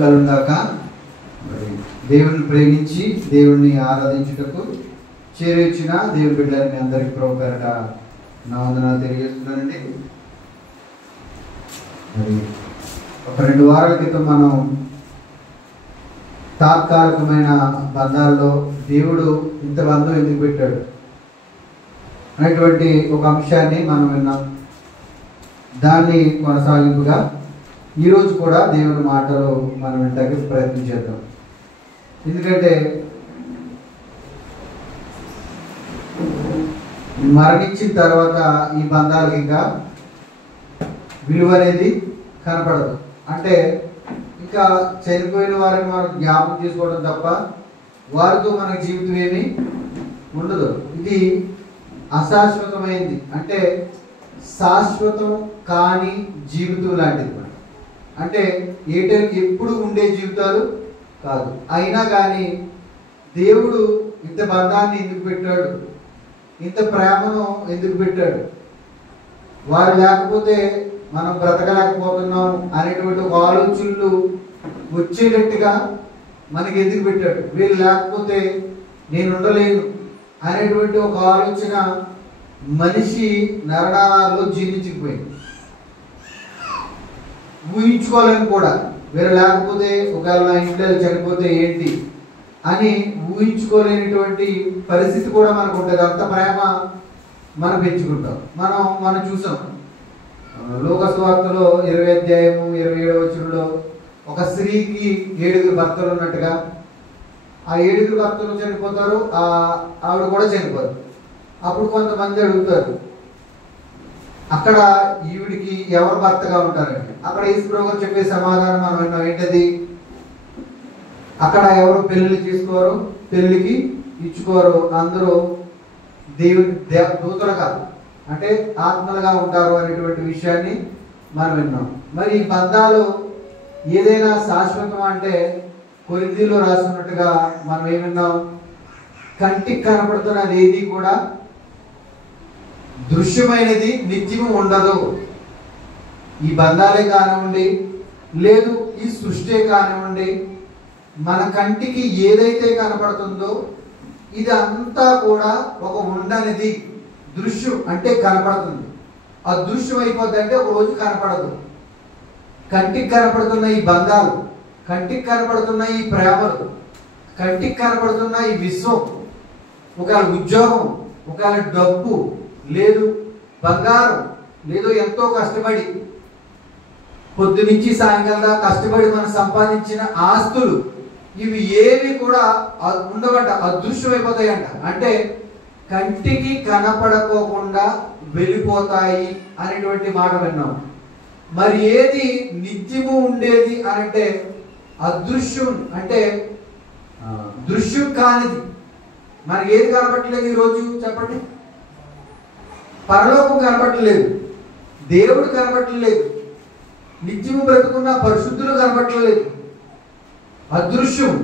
కలుగాక. మరి దేవుని ప్రేమించి దేవుణ్ణి ఆరాధించుటకు చేరొచ్చిన దేవుని బిడ్డలని అందరికీ ప్రభు పేరట నా వందనాలు తెలియజేస్తున్నానండి. మరి ఒక 2 వారాల క్రితం మనం తాత్కాలికమైన బంధాల్లో దేవుడు ఇంత బంధం ఎందుకు పెట్టాడు అనేటువంటి ఒక అంశాన్ని మనం విన్నాం. దాన్ని కొనసాగింపుగా ఈరోజు కూడా దేవుని మాటలు మనం వినడానికి ప్రయత్నం చేద్దాం. ఎందుకంటే మరణించిన తర్వాత ఈ బంధాలకు ఇంకా విలువ అనేది కనపడదు. అంటే ఇంకా చనిపోయిన వారిని మనం జ్ఞాపకం చేసుకోవడం తప్ప వారితో మన జీవితం ఏమీ ఉండదు. ఇది అశాశ్వతమైంది, అంటే శాశ్వతం కాని జీవితం లాంటిది. అంటే ఎప్పుడు ఉండే జీవితాలు కాదు. అయినా కానీ దేవుడు ఇంత బంధాన్ని ఎందుకు పెట్టాడు, ఇంత ప్రేమను ఎందుకు పెట్టాడు, వారు లేకపోతే మనం బ్రతకలేకపోతున్నాం అనేటువంటి ఒక ఆలోచనలు వచ్చేటట్టుగా మనకి ఎందుకు పెట్టాడు, వీళ్ళు లేకపోతే నేను ఉండలేను అనేటువంటి ఒక ఆలోచన మనిషి నరనాళాల్లో జీర్ణించుకుపోయింది. ఊహించుకోలేము కూడా, వీరు లేకపోతే ఒకవేళ నా ఇంట్లో చనిపోతే ఏంటి అని ఊహించుకోలేనటువంటి పరిస్థితి కూడా మనకు ఉంటుంది. అంత ప్రేమ మనం పెంచుకుంటాం. మనం చూసాం లూకా సువార్తలో 20వ అధ్యాయము 27వ వచనంలో ఒక స్త్రీకి 7 భర్తలు ఉన్నట్టుగా ఆ 7 భర్తలు చనిపోతారు, ఆవిడ కూడా చనిపోరు. అప్పుడు కొంతమంది అడుగుతారు అక్కడ ఈవిడికి ఎవరు భర్తగా ఉంటారండి. అక్కడ యేసుప్రభు గారు చెప్పే సమాధానం మనం విన్నాం. ఏంటది? అక్కడ ఎవరు పెళ్లి చేసుకోరు, పెళ్లికి ఇచ్చుకోరు, అందరూ దేవుని దూతలుగా అంటే ఆత్మలుగా ఉంటారు అనేటువంటి విషయాన్ని మనం విన్నాం. మరి ఈ బంధాలు ఏదైనా శాశ్వతం అంటే కొరింథీలో రాసుకున్నట్టుగా మనం ఏమన్నాం, కంటికి కనపడుతున్నది ఏది కూడా దృశ్యమైనది నిత్యము ఉండదు. ఈ బంధాలే కానివ్వండి, లేదు ఈ సృష్టి కానివ్వండి, మన కంటికి ఏదైతే కనపడుతుందో ఇది అంతా కూడా ఒక ఉండనిది. దృశ్యం అంటే కనపడుతుంది, అదృశ్యం అయిపోద్ది అంటే ఒక రోజు కనపడదు. కంటికి కనపడుతున్న ఈ బంధాలు, కంటికి కనపడుతున్న ఈ ప్రేమలు, కంటికి కనపడుతున్న ఈ విశ్వం, ఒకవేళ ఉద్యోగం, ఒకవేళ డబ్బు, లేదు బంగారం, లేదు ఎంతో కష్టపడి పొద్దు నుంచి సాయంకాలం దాకా కష్టపడి మనం సంపాదించిన ఆస్తులు, ఇవి ఏవి కూడా ఉండవంట, అదృశ్యమైపోతాయంట. అంటే కంటికి కనపడకోకుండా వెళ్ళిపోతాయి అనేటువంటి మాట విన్నాం. మరి ఏది నిత్యము ఉండేది అంటే అదృశ్యం, అంటే దృశ్యం కానిది. మనకి ఏది కనపడలేదు ఈరోజు చెప్పండి? పరలోకం కనపడలేదు, దేవుడు కనపడలేదు, నిత్యము బ్రతుకున్న పరిశుద్ధులు కనపడలేదు. అదృశ్యం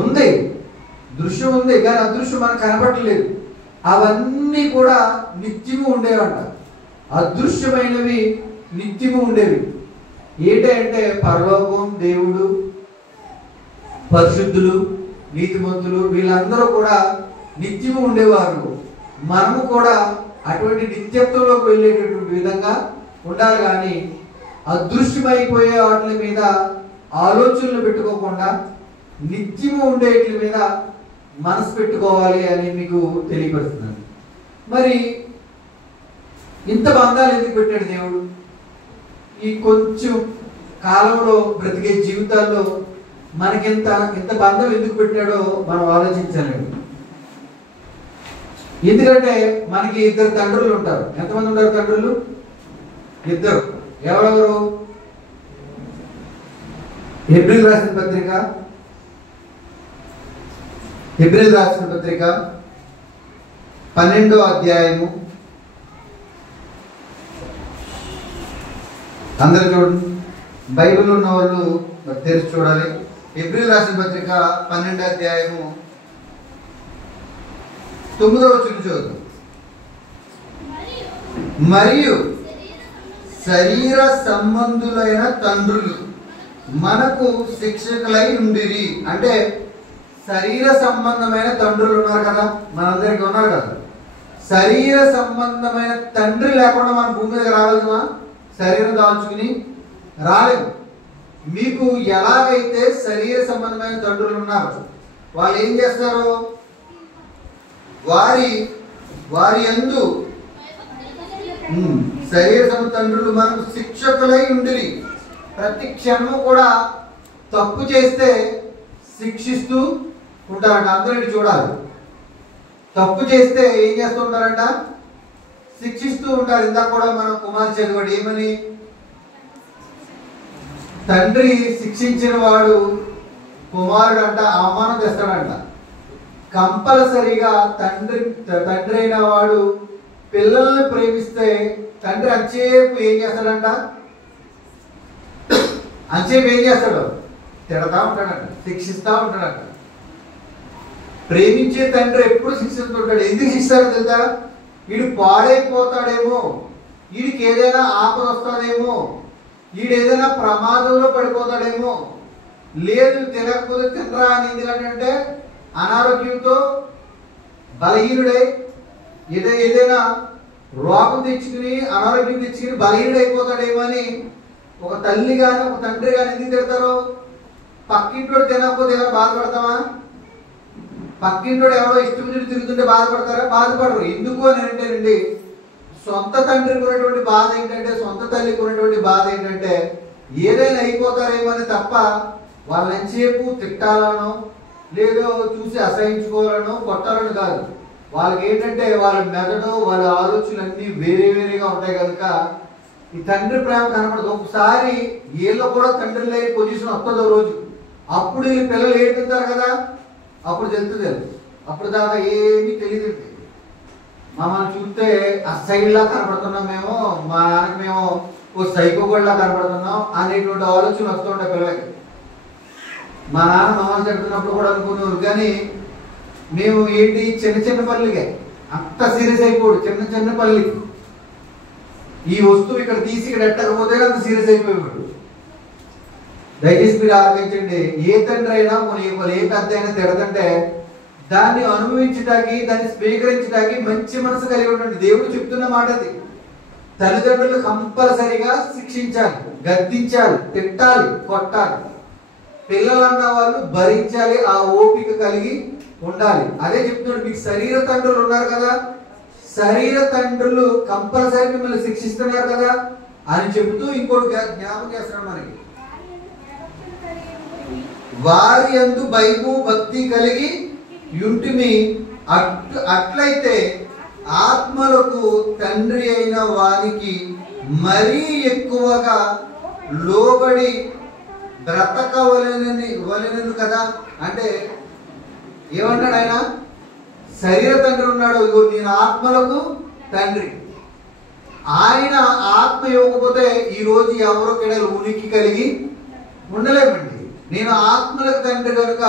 ఉంది, దృశ్యం ఉంది కానీ అదృశ్యం మనకు కనపడలేదు. అవన్నీ కూడా నిత్యము ఉండేవంట. అదృశ్యమైనవి నిత్యము ఉండేవి. ఏంటంటే పరలోకం, దేవుడు, పరిశుద్ధులు, నీతిమంతులు, వీళ్ళందరూ కూడా నిత్యము ఉండేవారు. మనము కూడా అటువంటి నిత్యత్వంలోకి వెళ్ళేటటువంటి విధంగా ఉండాలి. కానీ అదృశ్యమైపోయే వాటి మీద ఆలోచనలు పెట్టుకోకుండా నిత్యము ఉండేటి మీద మనసు పెట్టుకోవాలి అని మీకు తెలియపరుస్తున్నాను. మరి ఇంత బంధాలు ఎందుకు పెట్టాడు దేవుడు? ఈ కొంచెం కాలంలో బ్రతికే జీవితాల్లో మనకింత బంధం ఎందుకు పెట్టాడో మనం ఆలోచించాలండి. ఎందుకంటే మనకి 2 తండ్రులు ఉంటారు. ఎంతమంది ఉంటారు తండ్రులు? 2. ఎవరెవరు? హెబ్రీయులకు రాసిన పత్రిక 12వ అధ్యాయము, అందరు చూడండి, బైబిల్ ఉన్న వాళ్ళు తెరిచి చూడాలి. హెబ్రీయులకు రాసిన పత్రిక 12వ అధ్యాయము 9వ వచనం చూద్దాం. మరియు శరీర సంబంధులైన తండ్రులు మనకు శిక్షకులై ఉండిరి. అంటే శరీర సంబంధమైన తండ్రులు ఉన్నారు కదా, మనందరికీ ఉన్నారు కదా. శరీర సంబంధమైన తండ్రి లేకుండా మన భూమి మీద రాగలమా? శరీరం దాల్చుకుని రాలేము. మీకు ఎలాగైతే శరీర సంబంధమైన తండ్రులు ఉన్నారు, వాళ్ళు ఏం చేస్తారు? వారి యందు శరీర సంబంధ తండ్రులు మనకు శిక్షకులై ఉండిరి. ప్రతి క్షణము కూడా తప్పు చేస్తే శిక్షిస్తూ ఉంటారంట. అందరూ చూడాలి. తప్పు చేస్తే ఏం చేస్తూ ఉంటారంట? శిక్షిస్తూ ఉంటారు. ఇందాక కూడా మనం కుమార్ చదివాడు ఏమని? తండ్రి శిక్షించిన వాడు కుమారుడు అంట అవమానం తెస్తాడంట. కంపల్సరీగా తండ్రి అయిన వాడు పిల్లల్ని ప్రేమిస్తే తండ్రి అంచేపు ఏం చేస్తాడంట? అంచేపు ఏం చేస్తాడు? తిడతా ఉంటాడంట, శిక్షిస్తా ఉంటాడంట. ప్రేమించే తండ్రి ఎప్పుడు శిక్షిస్తుంటాడు. ఎందుకు శిక్షిస్తాడో తెలుసా? వీడు పాడైపోతాడేమో, వీడికి ఏదైనా ఆపద వస్తాడేమో, వీడు ఏదైనా ప్రమాదంలో పడిపోతాడేమో, లేదు తినకపోతే తినరా అని. ఎందుకంటే అనారోగ్యంతో బలహీనుడై ఏదైనా రోగం తెచ్చుకుని అనారోగ్యం తెచ్చుకుని బలహీనుడైపోతాడేమో అని ఒక తల్లి కానీ ఒక తండ్రి కానీ ఎందుకు తిడతారు? పక్కింటోడు తినకపోతే ఏదైనా బాధపడతామా? పక్కింటోడు ఎవరో ఇష్టం తిరుగుతుంటే బాధపడతారా? బాధపడరు. ఎందుకు అని అంటేనండి, సొంత తండ్రికి ఉన్నటువంటి బాధ ఏంటంటే, సొంత తల్లికి ఉన్నటువంటి బాధ ఏంటంటే ఏదైనా అయిపోతారేమో అని తప్ప వాళ్ళని ఎంతసేపు తిట్టాలనో లేదో చూసి అసహించుకోవాలనో కొట్టాలని కాదు. వాళ్ళకి ఏంటంటే వాళ్ళ మెదడు వాళ్ళ ఆలోచనలు అన్నీ వేరే వేరేగా ఉంటాయి కనుక ఈ తండ్రి ప్రేమ కనపడదు. ఒకసారి వీళ్ళు కూడా తండ్రి లేని పొజిషన్ వస్తుందో రోజు, అప్పుడు వీళ్ళు పిల్లలు ఏడుతుంటారు కదా, అప్పుడు తెలుస్తుంది. అప్పుడు దాకా ఏమీ తెలియదు. మమ్మల్ని చూస్తే అసైడ్లా కనపడుతున్నాం మేము, మా నాన్నకి మేము ఓ సైకోగోడ్లా కనపడుతున్నాం అనేటువంటి ఆలోచన వస్తుంటాయి పిల్లలకి. మా నాన్న మమ్మల్ని చెప్తున్నప్పుడు కూడా అనుకునేవారు, కానీ మేము ఏంటి చిన్న చిన్న పనులకే అంత సీరియస్ అయిపోడు. చిన్న చిన్న పనులకి ఈ వస్తువు ఇక్కడ తీసి ఇక్కడ ఎట్టకపోతే అంత సీరియస్ అయిపోయాడు. దయచేసి మీరు ఆలోచించండి. ఏ తండ్రి అయినా ఏ పెద్ద అయినా తిడతంటే దాన్ని అనుభవించడానికి, దాన్ని స్వీకరించడానికి మంచి మనసు కలిగి ఉండండి. దేవుడు చెప్తున్న మాట అది. తల్లిదండ్రులు కంపల్సరిగా శిక్షించాలి, గద్దించాలి, తిట్టాలి, కొట్టాలి. పిల్లలు అన్న వాళ్ళు భరించాలి, ఆ ఓపిక కలిగి ఉండాలి. అదే చెప్తున్నాడు. మీకు శరీర తండ్రులు ఉన్నారు కదా, శరీర తండ్రులు కంపల్సరీ మిమ్మల్ని శిక్షిస్తున్నారు కదా అని చెబుతూ ఇంకోటి జ్ఞాపకం చేస్తున్నాడు మనకి. వారి యందు భయము భక్తి కలిగి యుంటిమి, అట్లయితే ఆత్మలకు తండ్రి అయిన వారికి మరీ ఎక్కువగా లోబడి బ్రతకవలెను కదా. అంటే ఏమంటాడు ఆయన? శరీర తండ్రి ఉన్నాడు, నేను ఆత్మలకు తండ్రి. ఆయన ఆత్మ ఇవ్వకపోతే ఈ రోజు ఎవరో కిడలు ఉనికి కలిగి ఉండలేమండి. నేను ఆత్మలకు తండ్రి కనుక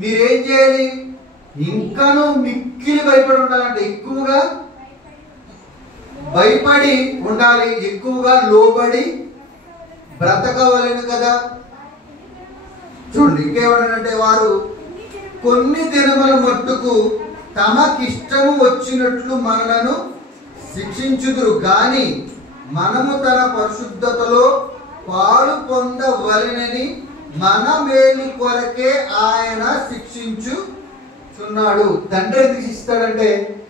మీరేం చేయాలి? ఇంకాను మిక్కిలి భయపడి ఉండాలంటే ఎక్కువగా భయపడి ఉండాలి, ఎక్కువగా లోబడి బ్రతకవలెను కదా. చూడండి ఇంకేమన్నాడంటే, వారు కొన్ని దినముల మట్టుకు తమకిష్టము వచ్చినట్లు మనలను శిక్షించుదురు గాని మనము తన పరిశుద్ధతలో పాలు పొందవలెనని మన మేలు కొరకే ఆయన శిక్షించుచున్నాడు. తండ్రి ఎందుకు శిక్షిస్తాడంటే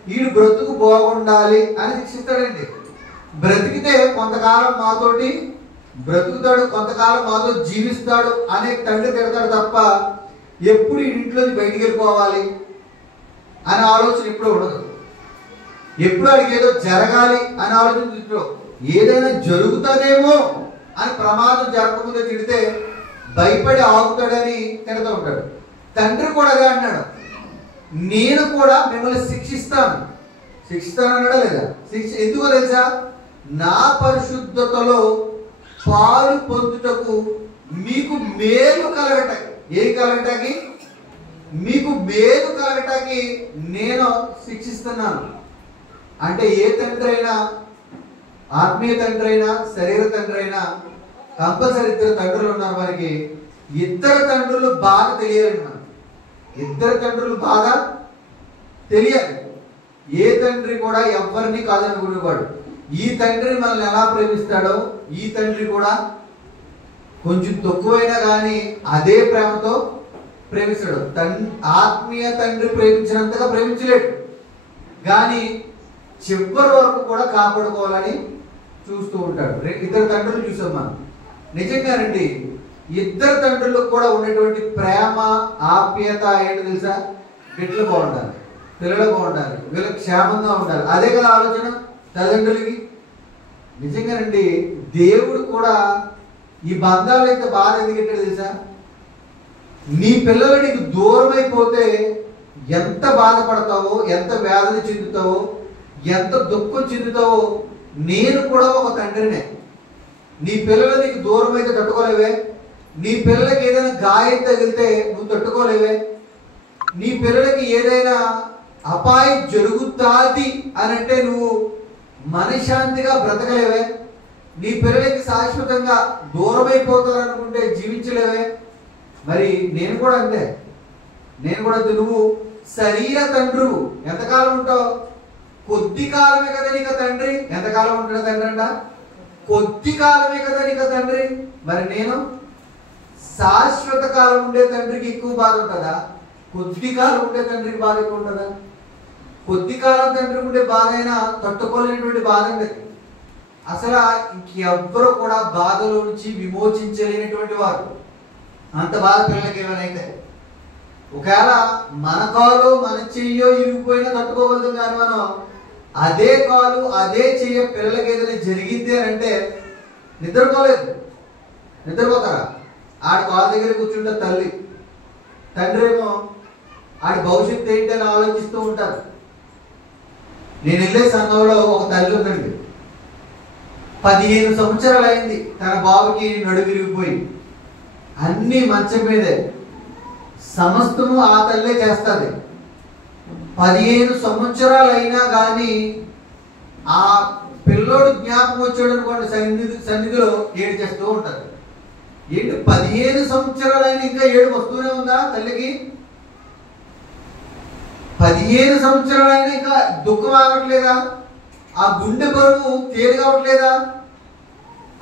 వీడు బ్రతుకు బాగుండాలి అని శిక్షిస్తాడండి. బ్రతికితే కొంతకాలం మాతోటి బ్రతుకుతాడు, కొంతకాలం మాతో జీవిస్తాడు అనే తండ్రి తిడతాడు తప్ప ఎప్పుడు ఇంట్లోంచి బయటికి వెళ్ళిపోవాలి అనే ఆలోచన ఎప్పుడు ఉండదు. ఎప్పుడు వాడికి ఏదో జరగాలి అనే ఆలోచన ఇంట్లో ఏదైనా జరుగుతుందేమో అని ప్రమాదం జరగకముందే తిడితే భయపడి ఆగుతాడని తిడుతూ ఉంటాడు. తండ్రి కూడా అదే అన్నాడు, నేను కూడా మిమ్మల్ని శిక్షిస్తాను అన్నాడా లేదా? ఎందుకో తెలుసా? నా పరిశుద్ధతలో పాలు పొందుటకు మీకు మేలు కలగటానికి. ఏం కలగటానికి? మీకు మేలు కలగటానికి నేను శిక్షిస్తున్నాను. అంటే ఏ తండ్రి అయినా, ఆత్మీయ తండ్రి అయినా, శరీర తండ్రి అయినా కంపల్సరీ ఇద్దరు తండ్రులు ఉన్నారు మనకి. ఇద్దరు తండ్రులు బాధ తెలియాలండి మనకి. ఇద్దరు తండ్రులు బాధ తెలియాలి. ఏ తండ్రి కూడా ఎవరిని కాదనుకునేవాడు. ఈ తండ్రి మనల్ని ఎలా ప్రేమిస్తాడో ఈ తండ్రి కూడా కొంచెం తక్కువైనా కానీ అదే ప్రేమతో ప్రేమిస్తాడు. ఆత్మీయ తండ్రి ప్రేమించినంతగా ప్రేమించలేడు, కానీ చివరి వరకు కూడా కాపాడుకోవాలని చూస్తూ ఉంటాడు. ఇద్దరు తండ్రులు చూసాం మనం. నిజంగానండి, ఇద్దరు తండ్రులకు కూడా ఉన్నటువంటి ప్రేమ ఆప్యాయత ఏంటో తెలుసా? బిడ్డలు బాగుండాలి, పిల్లలు బాగుండాలి, వీళ్ళకి క్షేమంగా ఉండాలి. అదే కదా ఆలోచన తల్లిదండ్రులకి. నిజంగానండి, దేవుడు కూడా ఈ బంధాలు అయితే బాధ ఎందుకంటే తెలుసా? నీ పిల్లలు నీకు దూరం అయిపోతే ఎంత బాధపడతావో, ఎంత వేదన చెందుతావో, ఎంత దుఃఖం చెందుతావో. నేను కూడా ఒక తండ్రినే. నీ పిల్లలు నీకు దూరం అయితే తట్టుకోలేవే. నీ పిల్లలకి ఏదైనా గాయం తగిలితే నువ్వు తట్టుకోలేవే. నీ పిల్లలకి ఏదైనా అపాయం జరుగుతాది అని అంటే నువ్వు మనశ్శాంతిగా బ్రతకలేవే. నీ పిల్లలకి శాశ్వతంగా దూరం అయిపోతారనుకుంటే జీవించలేవే. మరి నేను కూడా అంతే. నువ్వు శరీర తండ్రు ఎంతకాలం ఉంటావు? కొద్ది కాలమే కదా నీకు తండ్రి. ఎంతకాలం ఉంటాడు తండ్రి అంట? కొద్ది కాలమే కదా నీకు తండ్రి. మరి నేను శాశ్వత కాలం ఉండే తండ్రికి ఎక్కువ బాధ ఉంటుందా? కొద్ది కాలం ఉండే తండ్రికి బాధ ఎక్కువ ఉంటుందా? కొద్ది కాలం తండ్రికి ఉండే బాధ అయినా తట్టుకోలేనటువంటి బాధ ఉండదు. అసలు ఇంకెవ్వరూ కూడా బాధలో నుంచి విమోచించలేనటువంటి వారు. అంత బాధ పిల్లలకి ఏమైనా ఒకవేళ మన కాలు మన చెయ్యో ఇరిగిపోయినా తట్టుకోగలదు, కానీ మనం అదే కాలు అదే చెయ్య పిల్లలకి ఏదైనా జరిగింది అని అంటే నిద్రపోలేదు. నిద్రపోతారా? ఆడి కాలు దగ్గర కూర్చుంటారు తల్లి, తండ్రి ఏమో ఆడి భవిష్యత్తు ఏంటి అని ఆలోచిస్తూ ఉంటారు. నేను వెళ్ళే సంఘంలో ఒక తల్లి ఉందండి. 15 సంవత్సరాలు అయింది తన బాబుకి నడుము విరిగిపోయి. అన్ని మంచం మీదే, సమస్తము ఆ తల్లే చేస్తుంది. 15 సంవత్సరాలు అయినా కానీ ఆ పిల్లోడు జ్ఞాపకం వచ్చాడు అనుకోండి, సన్నిధిలో ఏడు చేస్తూ ఉంటారు. ఏంటి 15 సంవత్సరాలు అయినా ఇంకా ఏడు వస్తూనే ఉందా తల్లికి? 15 సంవత్సరాలు అయినా ఇంకా దుఃఖం ఆగట్లేదా? ఆ గుండె బరువు తేలిగవట్లేదా?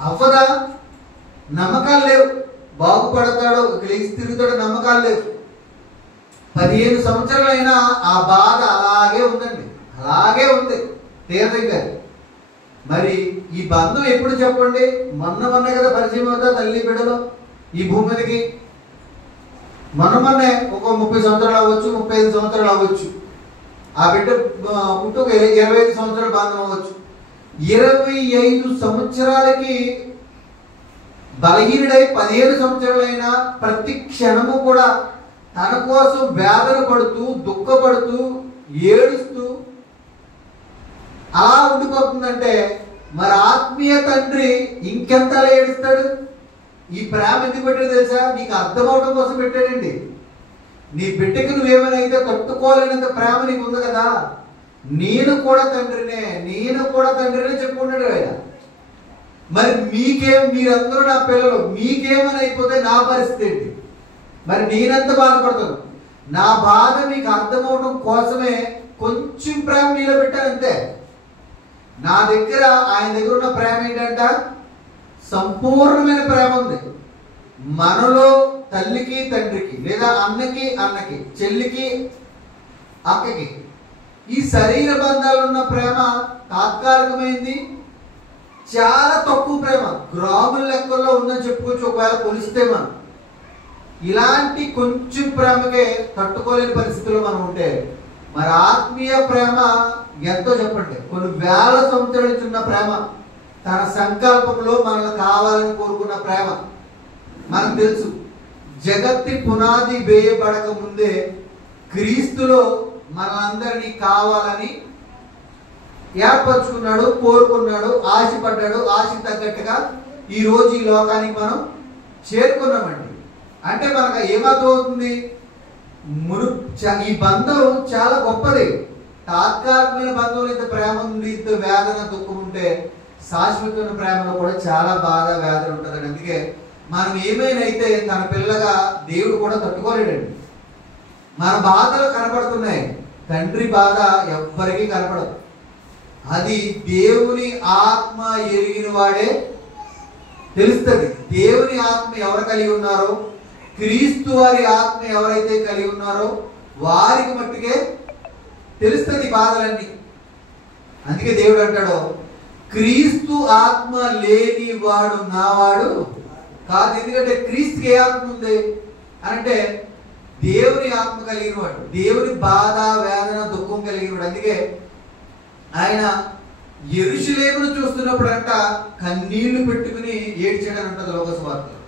అవ్వదా? నమ్మకాలు లేవు. బాగుపడతాడో లేచి తిరుగుతాడో నమ్మకాలు లేవు. 15 సంవత్సరాలు అయినా ఆ బాధ అలాగే ఉందండి, అలాగే ఉంది తీవ్రంగా. మరి ఈ బంధం ఎప్పుడు చెప్పండి? మొన్న కదా పరిచయం అవుతా తల్లి బిడ్డలో ఈ భూమి మీదకి. మొన్నే ఒక 30 సంవత్సరాలు అవ్వచ్చు, 35 సంవత్సరాలు అవ్వచ్చు. ఆ బిడ్డ పుట్టు ఒక 25 సంవత్సరాల బంధం అవ్వచ్చు. 25 సంవత్సరాలకి బలహీనుడై 15 సంవత్సరాలైనా ప్రతి క్షణము కూడా తన కోసం వేదన పడుతూ దుఃఖపడుతూ ఏడుస్తూ అలా ఉండిపోతుందంటే మరి ఆత్మీయ తండ్రి ఇంకెంతలా ఏడుస్తాడు? ఈ ప్రేమ ఎందుకు పెట్టాడు తెలుసా? నీకు అర్థమవడం కోసం పెట్టాడండి. నీ బిడ్డకి నువ్వేమైనా అయితే తట్టుకోలేనంత ప్రేమ నీకు ఉంది కదా. నేను కూడా తండ్రినే చెప్పుకున్నాడు ఆయన. మరి మీరందరూ నా పిల్లలు, మీకేమని అయిపోతే నా పరిస్థితి ఏంటి? మరి నేనెంత బాధపడతాను? నా బాధ మీకు అర్థమవడం కోసమే కొంచెం ప్రేమ నీలో పెట్టానంతే. నా దగ్గర ఆయన దగ్గర ఉన్న ప్రేమ ఏంటంట? సంపూర్ణమైన ప్రేమ ఉంది. మనలో తల్లికి తండ్రికి, లేదా అన్నకి చెల్లికి అక్కకి, ఈ శరీర బంధాలు ఉన్న ప్రేమ తాత్కాలికమైంది, చాలా తక్కువ ప్రేమ, గ్రాముల లెక్కల్లో ఉందని చెప్పుకోవచ్చు. ఒకవేళ కొలిస్తే మనం ఇలాంటి కొంచెం ప్రేమకే తట్టుకోలేని పరిస్థితుల్లో మనం ఉంటే మరి ఆత్మీయ ప్రేమ ఎంతో చెప్పండి. కొన్ని వేల సంవత్సరాల నుంచి ఉన్న ప్రేమ, తన సంకల్పంలో మనల్ని కావాలని కోరుకున్న ప్రేమ. మనకు తెలుసు, జగత్తి పునాది వేయబడక ముందే క్రీస్తులో మనందరినీ కావాలని ఏర్పరచుకున్నాడు, కోరుకున్నాడు, ఆశపడ్డాడు. ఆశకు తగ్గట్టుగా ఈ రోజు ఈ లోకానికి మనం చేరుకున్నామండి. అంటే మనకు ఏమర్థమవుతుంది? ఈ బంధం చాలా గొప్పది. తాత్కాలికమైన బంధంలో ఇంత ప్రేమ ఉంది, ఇంత వేదన దుఃఖం ఉంటే శాశ్వతమైన ప్రేమలో కూడా చాలా బాధ వ్యాధులు ఉంటుందండి. అందుకే మనం ఏమైనా అయితే తన పిల్లగా దేవుడు కూడా తట్టుకోలేడండి. మన బాధలు కనపడుతున్నాయి, తండ్రి బాధ ఎవ్వరికీ కనపడదు. అది దేవుని ఆత్మ ఎరిగిన వాడే తెలుస్తుంది. దేవుని ఆత్మ ఎవరు కలిగి ఉన్నారో, క్రీస్తు వారి ఆత్మ ఎవరైతే కలిగి ఉన్నారో వారికి మట్టుకే తెలుస్తుంది బాధలన్నీ. అందుకే దేవుడు అంటాడు, క్రీస్తు ఆత్మ లేని వాడు నావాడు కాదు. ఎందుకంటే క్రీస్తుకి ఏ ఆత్మ ఉంది అంటే దేవుని ఆత్మ కలిగిన వాడు, దేవుని బాధ వేదన దుఃఖం కలిగిన వాడు. అందుకే ఆయన యెరూషలేమును చూస్తున్నప్పుడు అంట కన్నీళ్లు పెట్టుకుని ఏడ్చాడని అంటది లోకాసు వార్తలో.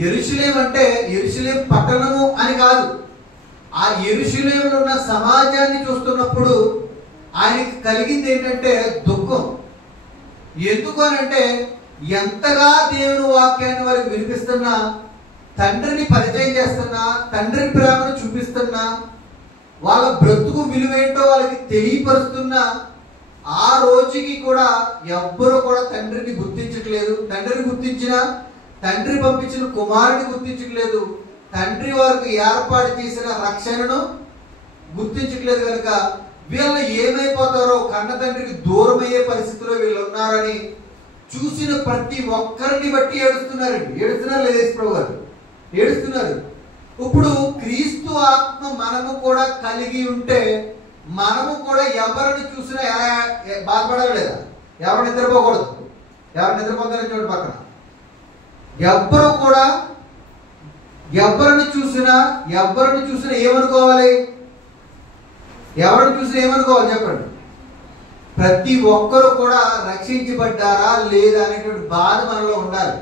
యెరూషలేం అంటే యెరూషలేం పట్టణము అని కాదు, ఆ యెరూషలేములో ఉన్న సమాజాన్ని చూస్తున్నప్పుడు ఆయనకి కలిగింది ఏంటంటే దుఃఖం. ఎందుకు అనంటే ఎంతగా దేవుని వాక్యాన్ని వారికి వినిపిస్తున్నా, తండ్రిని పరిచయం చేస్తున్నా, తండ్రి ప్రేమను చూపిస్తున్నా, వాళ్ళ బ్రతుకు విలువేంటో వాళ్ళకి తెలియపరుస్తున్నా, ఆ రోజుకి కూడా ఎవ్వరూ కూడా తండ్రిని గుర్తించట్లేదు. తండ్రిని గుర్తించిన, తండ్రి పంపించిన కుమారుని గుర్తించట్లేదు, తండ్రి వారికి ఏర్పాటు చేసిన రక్షణను గుర్తించట్లేదు. కనుక వీళ్ళు ఏమైపోతారో, కన్న తండ్రికి దూరం అయ్యే పరిస్థితిలో వీళ్ళు ఉన్నారని చూసిన ప్రతి ఒక్కరిని బట్టి ఏడుస్తున్నారండి. ఏడుస్తున్నారు లేదా యేసుప్రభు గారు? ఏడుస్తున్నారు. ఇప్పుడు క్రీస్తు ఆత్మ మనము కూడా కలిగి ఉంటే మనము కూడా ఎవరిని చూసినా బాధపడాలి లేదా? ఎవరు నిద్రపోకూడదు. ఎవరు నిద్రపోతారని చూడండి పక్కన. ఎవ్వరు కూడా ఎవరిని చూసినా ఏమనుకోవాలి? ఎవరిని చూసినా ఏమనుకోవాలి చెప్పండి? ప్రతి ఒక్కరు కూడా రక్షించబడ్డారా లేదా అనేటువంటి బాధ మనలో ఉండాలి.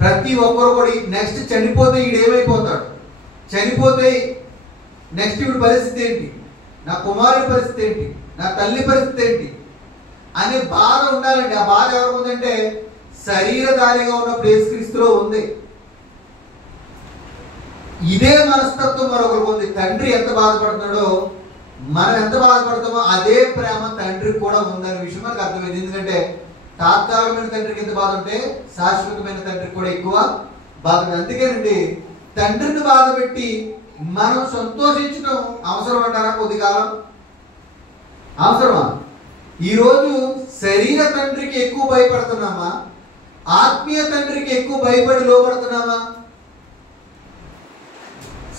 ప్రతి ఒక్కరు కూడా నెక్స్ట్ చనిపోతే ఈడేమైపోతాడు, చనిపోతే నెక్స్ట్ ఇప్పుడు పరిస్థితి ఏంటి, నా కుమారుడి పరిస్థితి ఏంటి, నా తల్లి పరిస్థితి ఏంటి అనే బాధ ఉండాలండి. ఆ బాధ ఎవరికి ఉందంటే శరీరధారిగా ఉన్నప్పుడు యేసుక్రీస్తులో ఉంది. ఇదే మనస్తత్వం మరొకరికి ఉంది. తండ్రి ఎంత బాధపడుతున్నాడో మనం ఎంత బాధపడతామో అదే ప్రేమ తండ్రికి కూడా ఉందనే విషయం మనకు అర్థమైంది. ఎందుకంటే తాత్కాలికమైన తండ్రికి ఎంత బాధ ఉంటే శాశ్వతమైన తండ్రికి కూడా ఎక్కువ బాధ ఉంది. అందుకేనండి తండ్రిని బాధ పెట్టి మనం సంతోషించడం అవసరం అంటారా? కొద్ది కాలం అవసరమా? ఈరోజు శరీర తండ్రికి ఎక్కువ భయపడుతున్నామా, ఆత్మీయ తండ్రికి ఎక్కువ భయపడి లోపడుతున్నామా?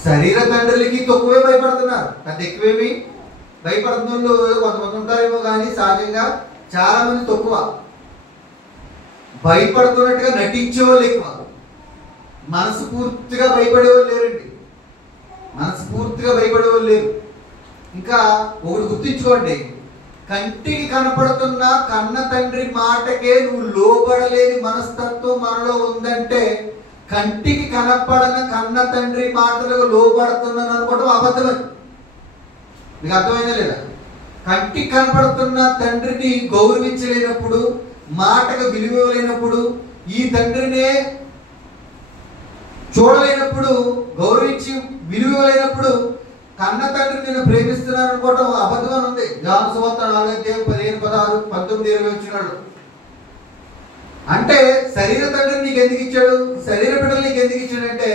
శరీర తండ్రులకి తక్కువే భయపడుతున్నారు, పెద్ద ఎక్కువేమి భయపడుతున్న వాళ్ళు కొంతమంది ఉంటారేమో కానీ సహజంగా చాలా మంది తక్కువ. భయపడుతున్నట్టుగా నటించే వాళ్ళు ఎక్కువ. మనస్ఫూర్తిగా భయపడేవాళ్ళు లేరండి. మనస్ఫూర్తిగా భయపడేవాళ్ళు లేరు. ఇంకా ఒకటి గుర్తించుకోండి, కంటికి కనపడుతున్న కన్న తండ్రి మాటకే నువ్వు లోబడలేని మనస్తత్వం మనలో ఉందంటే కంటికి కనపడన కన్న తండ్రి మాటలకు లోబడుతున్నాను అనుకోవడం అబద్ధమే. మీకు అర్థమైందా లేదా? కంటికి కనపడుతున్న తండ్రిని గౌరవించలేనప్పుడు, మాటకు విలువ లేనప్పుడు, ఈ తండ్రినే చూడలేనప్పుడు, గౌరవించి విలువ లేనప్పుడు కన్న తండ్రిని నేను ప్రేమిస్తున్నాను అనుకోవడం అబద్ధం అని ఉంది. యోహాను సువార్త 4:15-16-19-20 వచ్చినాడు. అంటే శరీర తండ్రిని నీకు ఎందుకు ఇచ్చాడు, శరీర బిడ్డలు నీకు ఎందుకు ఇచ్చాడు అంటే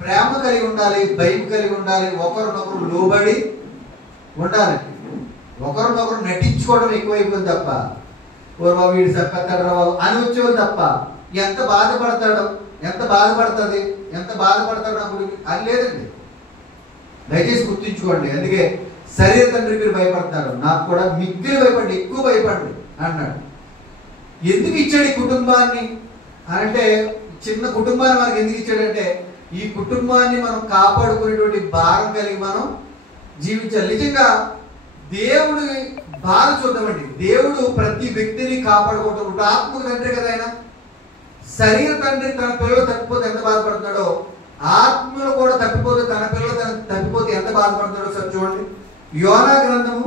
ప్రేమ కలిగి ఉండాలి, భయం కలిగి ఉండాలి, ఒకరినొకరు లోబడి ఉండాలి. ఒకరినొకరు నటించుకోవడం ఎక్కువైపోయింది తప్ప, ఓ బాబు వీడు చెప్పేస్తాడు రా బాబు అని వచ్చేవాళ్ళు తప్ప ఎంత బాధపడతాడు, ఎంత బాధపడుతుంది, ఎంత బాధపడతాడు నా గురించి అని లేదండి. దయచేసి గుర్తించుకోండి. అందుకే శరీర తండ్రి మీరు భయపడతారు, నాకు కూడా మిక్కిలి భయపడి, ఎక్కువ భయపడండి అన్నాడు. ఎందుకు ఇచ్చాడు ఈ కుటుంబాన్ని అంటే, చిన్న కుటుంబాన్ని మనకి ఎందుకు ఇచ్చాడంటే ఈ కుటుంబాన్ని మనం కాపాడుకునేటువంటి భారం కలిగి మనం జీవించాలి. నిజంగా దేవుడు బాధ చూద్దామండి. దేవుడు ప్రతి వ్యక్తిని కాపాడుకుంటాడు. ఇప్పుడు ఆత్మకు తండ్రి కదా ఆయన. శరీర తండ్రి తన పిల్లలు తప్పిపోతే ఎంత బాధపడుతున్నాడో, ఆత్మలు కూడా తప్పిపోతే తన పిల్లలు తప్పిపోతే ఎంత బాధపడుతున్నాడో సార్ చూడండి. యోనా గ్రంథము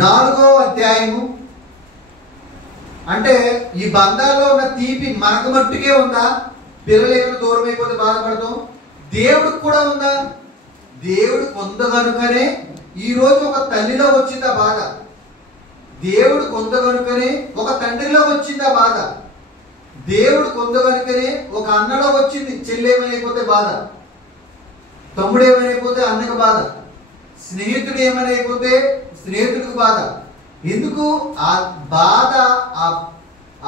4వ అధ్యాయము. అంటే ఈ బంధాల్లో ఉన్న తీపి మనకు మట్టుకే ఉందా? పిల్లలు ఏమైనా దూరం అయిపోతే బాధపడతాం. దేవుడికి కూడా ఉందా? దేవుడికి ఉంది కనుకనే ఈరోజు ఒక తల్లిలో వచ్చింది ఆ బాధ. దేవుడు కొందగనుకనే ఒక తండ్రిలోకి వచ్చింది ఆ బాధ. దేవుడు కొందగనుకనే ఒక అన్నలోకి వచ్చింది. చెల్లేమైపోతే బాధ, తమ్ముడు ఏమైపోతే అన్నకు బాధ, స్నేహితుడు ఏమైపోతే స్నేహితుడికి బాధ. ఎందుకు ఆ బాధ,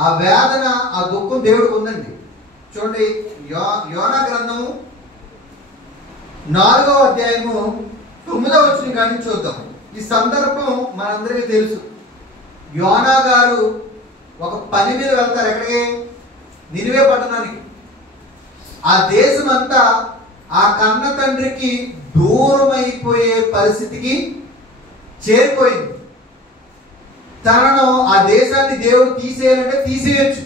ఆ వేదన, ఆ దుఃఖం దేవుడికి ఉందండి. చూడండి, యోనా గ్రంథము 4వ అధ్యాయము 9వ వచనం కానీ చూద్దాం. ఈ సందర్భం మనందరికీ తెలుసు. యోనా గారు ఒక పని మీద వెళ్తారు. ఎక్కడికి? నినివే పట్టణానికి. ఆ దేశం అంతా ఆ కన్న తండ్రికి దూరం అయిపోయే పరిస్థితికి చేరిపోయింది. తనను ఆ దేశాన్ని దేవుడు తీసేయాలంటే తీసేయచ్చు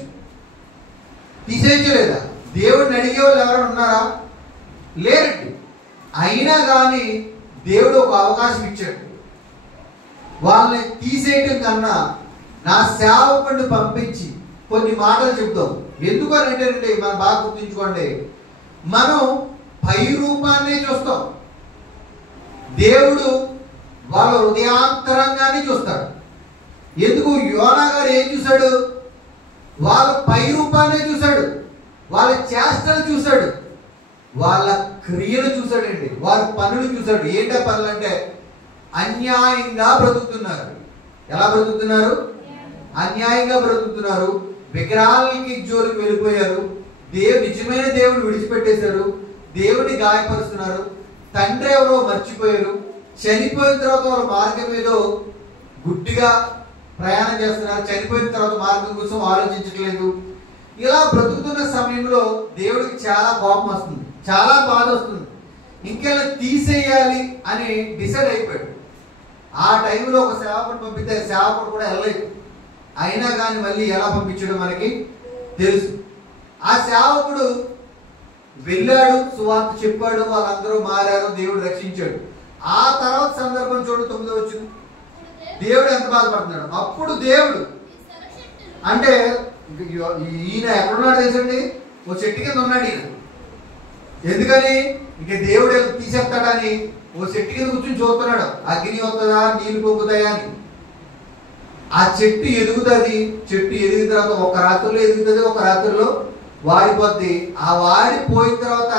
లేదా? దేవుడిని అడిగే వాళ్ళు ఎవరైనా ఉన్నారా? లేరండి. అయినా కానీ దేవుడు ఒక అవకాశం ఇచ్చాడు. వాళ్ళని తీసేయటం కన్నా నా సేవకుడిని పంపించి కొన్ని మాటలు చెప్తాం. ఎందుకనంటేనండి, మనం బాగా గుర్తుంచుకోండి, మనం పై రూపాన్నే చూస్తాం, దేవుడు వాళ్ళ హృదయాంతరంగానే చూస్తాడు. ఎందుకు? యోనా గారు ఏం చూశాడు? వాళ్ళ పై రూపాన్నే చూశాడు, వాళ్ళ చేష్టలు చూశాడు, వాళ్ళ క్రియలు చూశాడండి, వాళ్ళ పనులు చూశాడు. ఏంటా పనులు అంటే అన్యాయంగా బ్రతుకుతున్నారు. ఎలా బ్రతుకుతున్నారు? అన్యాయంగా బ్రతుకుతున్నారు. విగ్రహాలకి జోలికి వెళ్ళిపోయారు. నిజమైన దేవుడు విడిచిపెట్టేశారు. దేవుడిని గాయపరుస్తున్నారు. తండ్రి ఎవరో మర్చిపోయారు. చనిపోయిన తర్వాత వాళ్ళ మార్గం ఏదో గుడ్డిగా ప్రయాణం చేస్తున్నారు. చనిపోయిన తర్వాత మార్గం కోసం ఆలోచించట్లేదు. ఇలా బ్రతుకుతున్న సమయంలో దేవుడికి చాలా కోపం వస్తుంది, చాలా బాధ వస్తుంది. ఇంకెలా తీసేయాలి అని డిసైడ్ అయిపోయాడు. ఆ టైంలో ఒక సేవకుడు పంపితే సేవకుడు కూడా వెళ్ళలేదు. అయినా కానీ మళ్ళీ ఎలా పంపించడం మనకి తెలుసు. ఆ సేవకుడు వెళ్ళాడు, సువార్త చెప్పాడు, వాళ్ళందరూ మారారు, దేవుడు రక్షించాడు. ఆ తర్వాత సందర్భం చూడు, 9వ వచనం. దేవుడు ఎంత బాధపడుతున్నాడు. అప్పుడు దేవుడు అంటే ఈయన ఎక్కడున్నాడు తెలుసండి? ఓ చెట్టు కింద ఉన్నాడు ఈయన. ఎందుకని? ఇక దేవుడు తీసేస్తాడని ఓ చెట్టు కింద కూర్చొని చూస్తున్నాడు. అగ్ని వస్తుందా, నీళ్లు పొంగుతాయా అని. ఆ చెట్టు ఎదుగుతుంది. చెట్టు ఎదిగిన తర్వాత ఒక రాత్రిలో ఎదుగుతుంది, ఒక రాత్రిలో వాడిపోద్ది. ఆ వాడిపోయిన తర్వాత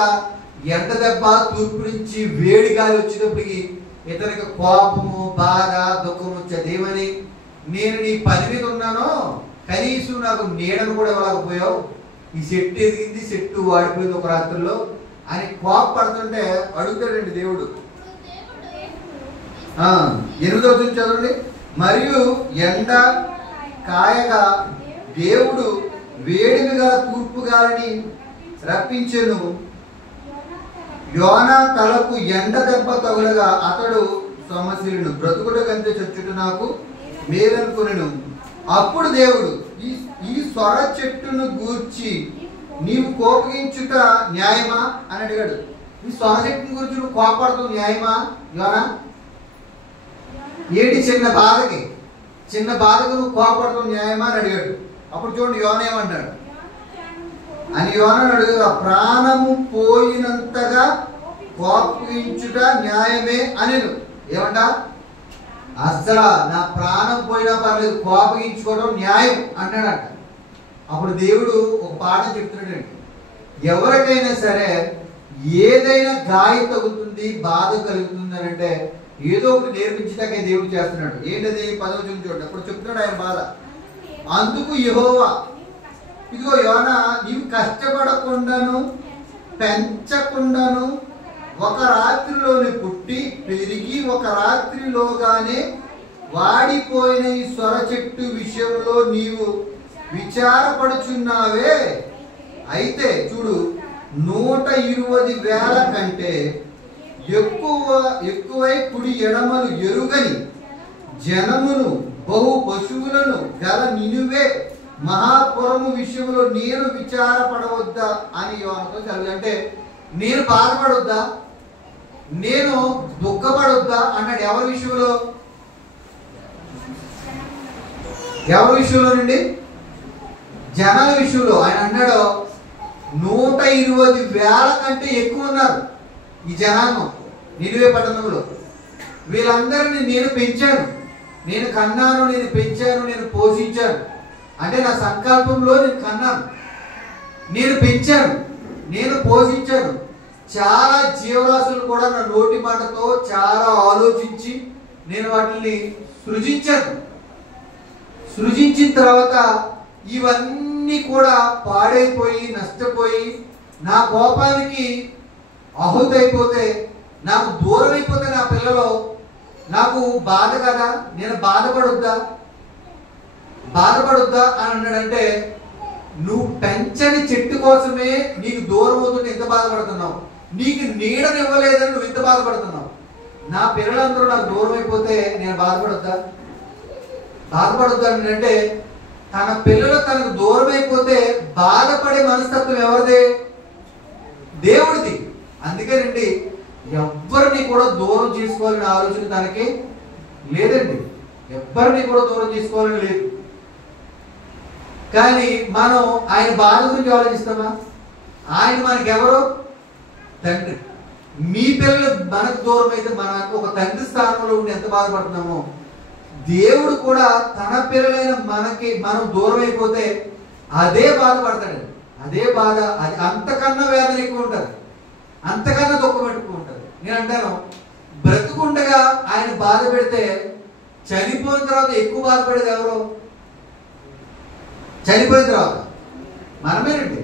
ఎండ దెబ్బ తూర్పు నుంచి వేడి గాలి వచ్చేటప్పటికి ఇతనికి కోపము, బాధ, దుఃఖం వచ్చేది. ఏమని? నేను నీ పని మీద ఉన్నాను, కనీసం నాకు నీడను కూడా ఇవ్వలేకపోయావు. ఈ చెట్టు ఎదిగింది, చెట్టు వాడిపోయింది ఒక రాత్రిలో అని కోపపడుతుంటే అడుగుతాడండి దేవుడు. 8వ వచనం చదవండి. మరియు ఎండ కాయగా దేవుడు వేడిమి గల తూర్పు గాలిని రప్పించెను. యోనా తలకు ఎండ దెబ్బ తగులగా అతడు సొమ్మసిల్లును. బ్రతుకుట కంటే చచ్చుట నాకు మేలనుకొనెను. అప్పుడు దేవుడు ఈ సొర చెట్టును గూర్చి నీవు కోపగించుట న్యాయమా అని అడిగాడు. ఈ సొర చెట్టును గురించి నువ్వు కోపడతావు న్యాయమా యోనా? ఏటి చిన్న బాధకు నువ్వు కోపడతావు న్యాయమా అని అడిగాడు. అప్పుడు చూడండి యోనా ఏమంటాడు అని. యోనా అడుగుగా ప్రాణము పోయినంతగా కోపగించుట న్యాయమే అని. ఏమంటా? అసలు నా ప్రాణం పోయినా పర్లేదు, కోపగించుకోవడం న్యాయం అంటాడంట. అప్పుడు దేవుడు ఒక పాట చెప్తున్నాడండి. ఎవరికైనా సరే ఏదైనా గాయం తగులుతుంది, బాధ కలుగుతుంది అని అంటే ఏదో ఒకటి నేర్పించడాకే దేవుడు చేస్తున్నాడు. ఏంటది? 10వ వచనం చూడండి. అప్పుడు చెప్తున్నాడు ఆయన బాధ. అందుకు యెహోవా, ఇదిగో యోనా, నీవు కష్టపడకుండాను పెంచకుండాను ఒక రాత్రిలోనే పుట్టి పెరిగి ఒక రాత్రిలోగానే వాడిపోయిన ఈ సొర చెట్టు విషయంలో నీవు విచారపడుచున్నావే. అయితే చూడు, 120,000 కంటే ఎక్కువై కుడి ఎడమలు ఎరుగని జనమును బహు పశువులను గల నినువే మహాపురము విషయంలో నేను విచారపడవద్దా అని యోనాతో చదివి. అంటే నేను బాధపడొద్దా, నేను దుఃఖపడొద్దా అన్నాడు. ఎవరి విషయంలో? ఎవరి విషయంలోనండి? జనాల విషయంలో. ఆయన అన్నాడు 120,000 కంటే ఎక్కువ ఉన్నారు ఈ జనాంగం నినివే పట్టణంలో. వీళ్ళందరినీ నేను పెంచాను, నేను కన్నాను, నేను పెంచాను, నేను పోషించాను. అంటే నా సంకల్పంలో నేను కన్నాను, నేను పెంచాను, నేను పోషించాను. చాలా జీవరాశులు కూడా నా నోటి మాటతో చాలా ఆలోచించి నేను వాటిని సృజించాను. సృజించిన తర్వాత ఇవన్నీ కూడా పాడైపోయి నష్టపోయి నా కోపానికి ఆహుతైపోతే, నాకు దూరం అయిపోతే నా పిల్లలు నాకు బాధ కదా, నేను బాధపడొద్దా అని అన్నాడంటే, నువ్వు పెంచని చెట్టు కోసమే నీకు దూరం అవుతుంటే ఎంత బాధపడుతున్నావు, నీకు నీడని ఇవ్వలేదని నువ్వు ఎంత బాధపడుతున్నావు. నా పిల్లలందరూ నాకు దూరం అయిపోతే నేను బాధపడొద్దా అని అంటే, తన పిల్లలు తనకు దూరం అయిపోతే బాధపడే మనస్తత్వం ఎవరిదే? దేవుడిది. అందుకేనండి ఎవ్వరిని కూడా దూరం చేసుకోవాలని ఆలోచన తనకి లేదండి. ఎవ్వరిని కూడా దూరం చేసుకోవాలని లేదు. కానీ మనం ఆయన బాధ గురించి ఆలోచిస్తామా? ఆయన మనకెవరో తండ్రి. మీ పిల్లలు మనకు దూరం అయితే మనం ఒక తండ్రి స్థానంలో ఉండి ఎంత బాధపడుతున్నామో, దేవుడు కూడా తన పిల్లలైన మనం దూరం అయిపోతే అదే బాధపడతాడు. అదే బాధ, అది అంతకన్నా వేదన ఎక్కువ ఉంటుంది, అంతకన్నా దుఃఖం ఎక్కువ ఉంటుంది. నేను అంటాను, బ్రతుకుండగా ఆయన బాధ పెడితే చనిపోయిన తర్వాత ఎక్కువ బాధపడేది ఎవరు? చనిపోయిన తర్వాత మనమేనండి.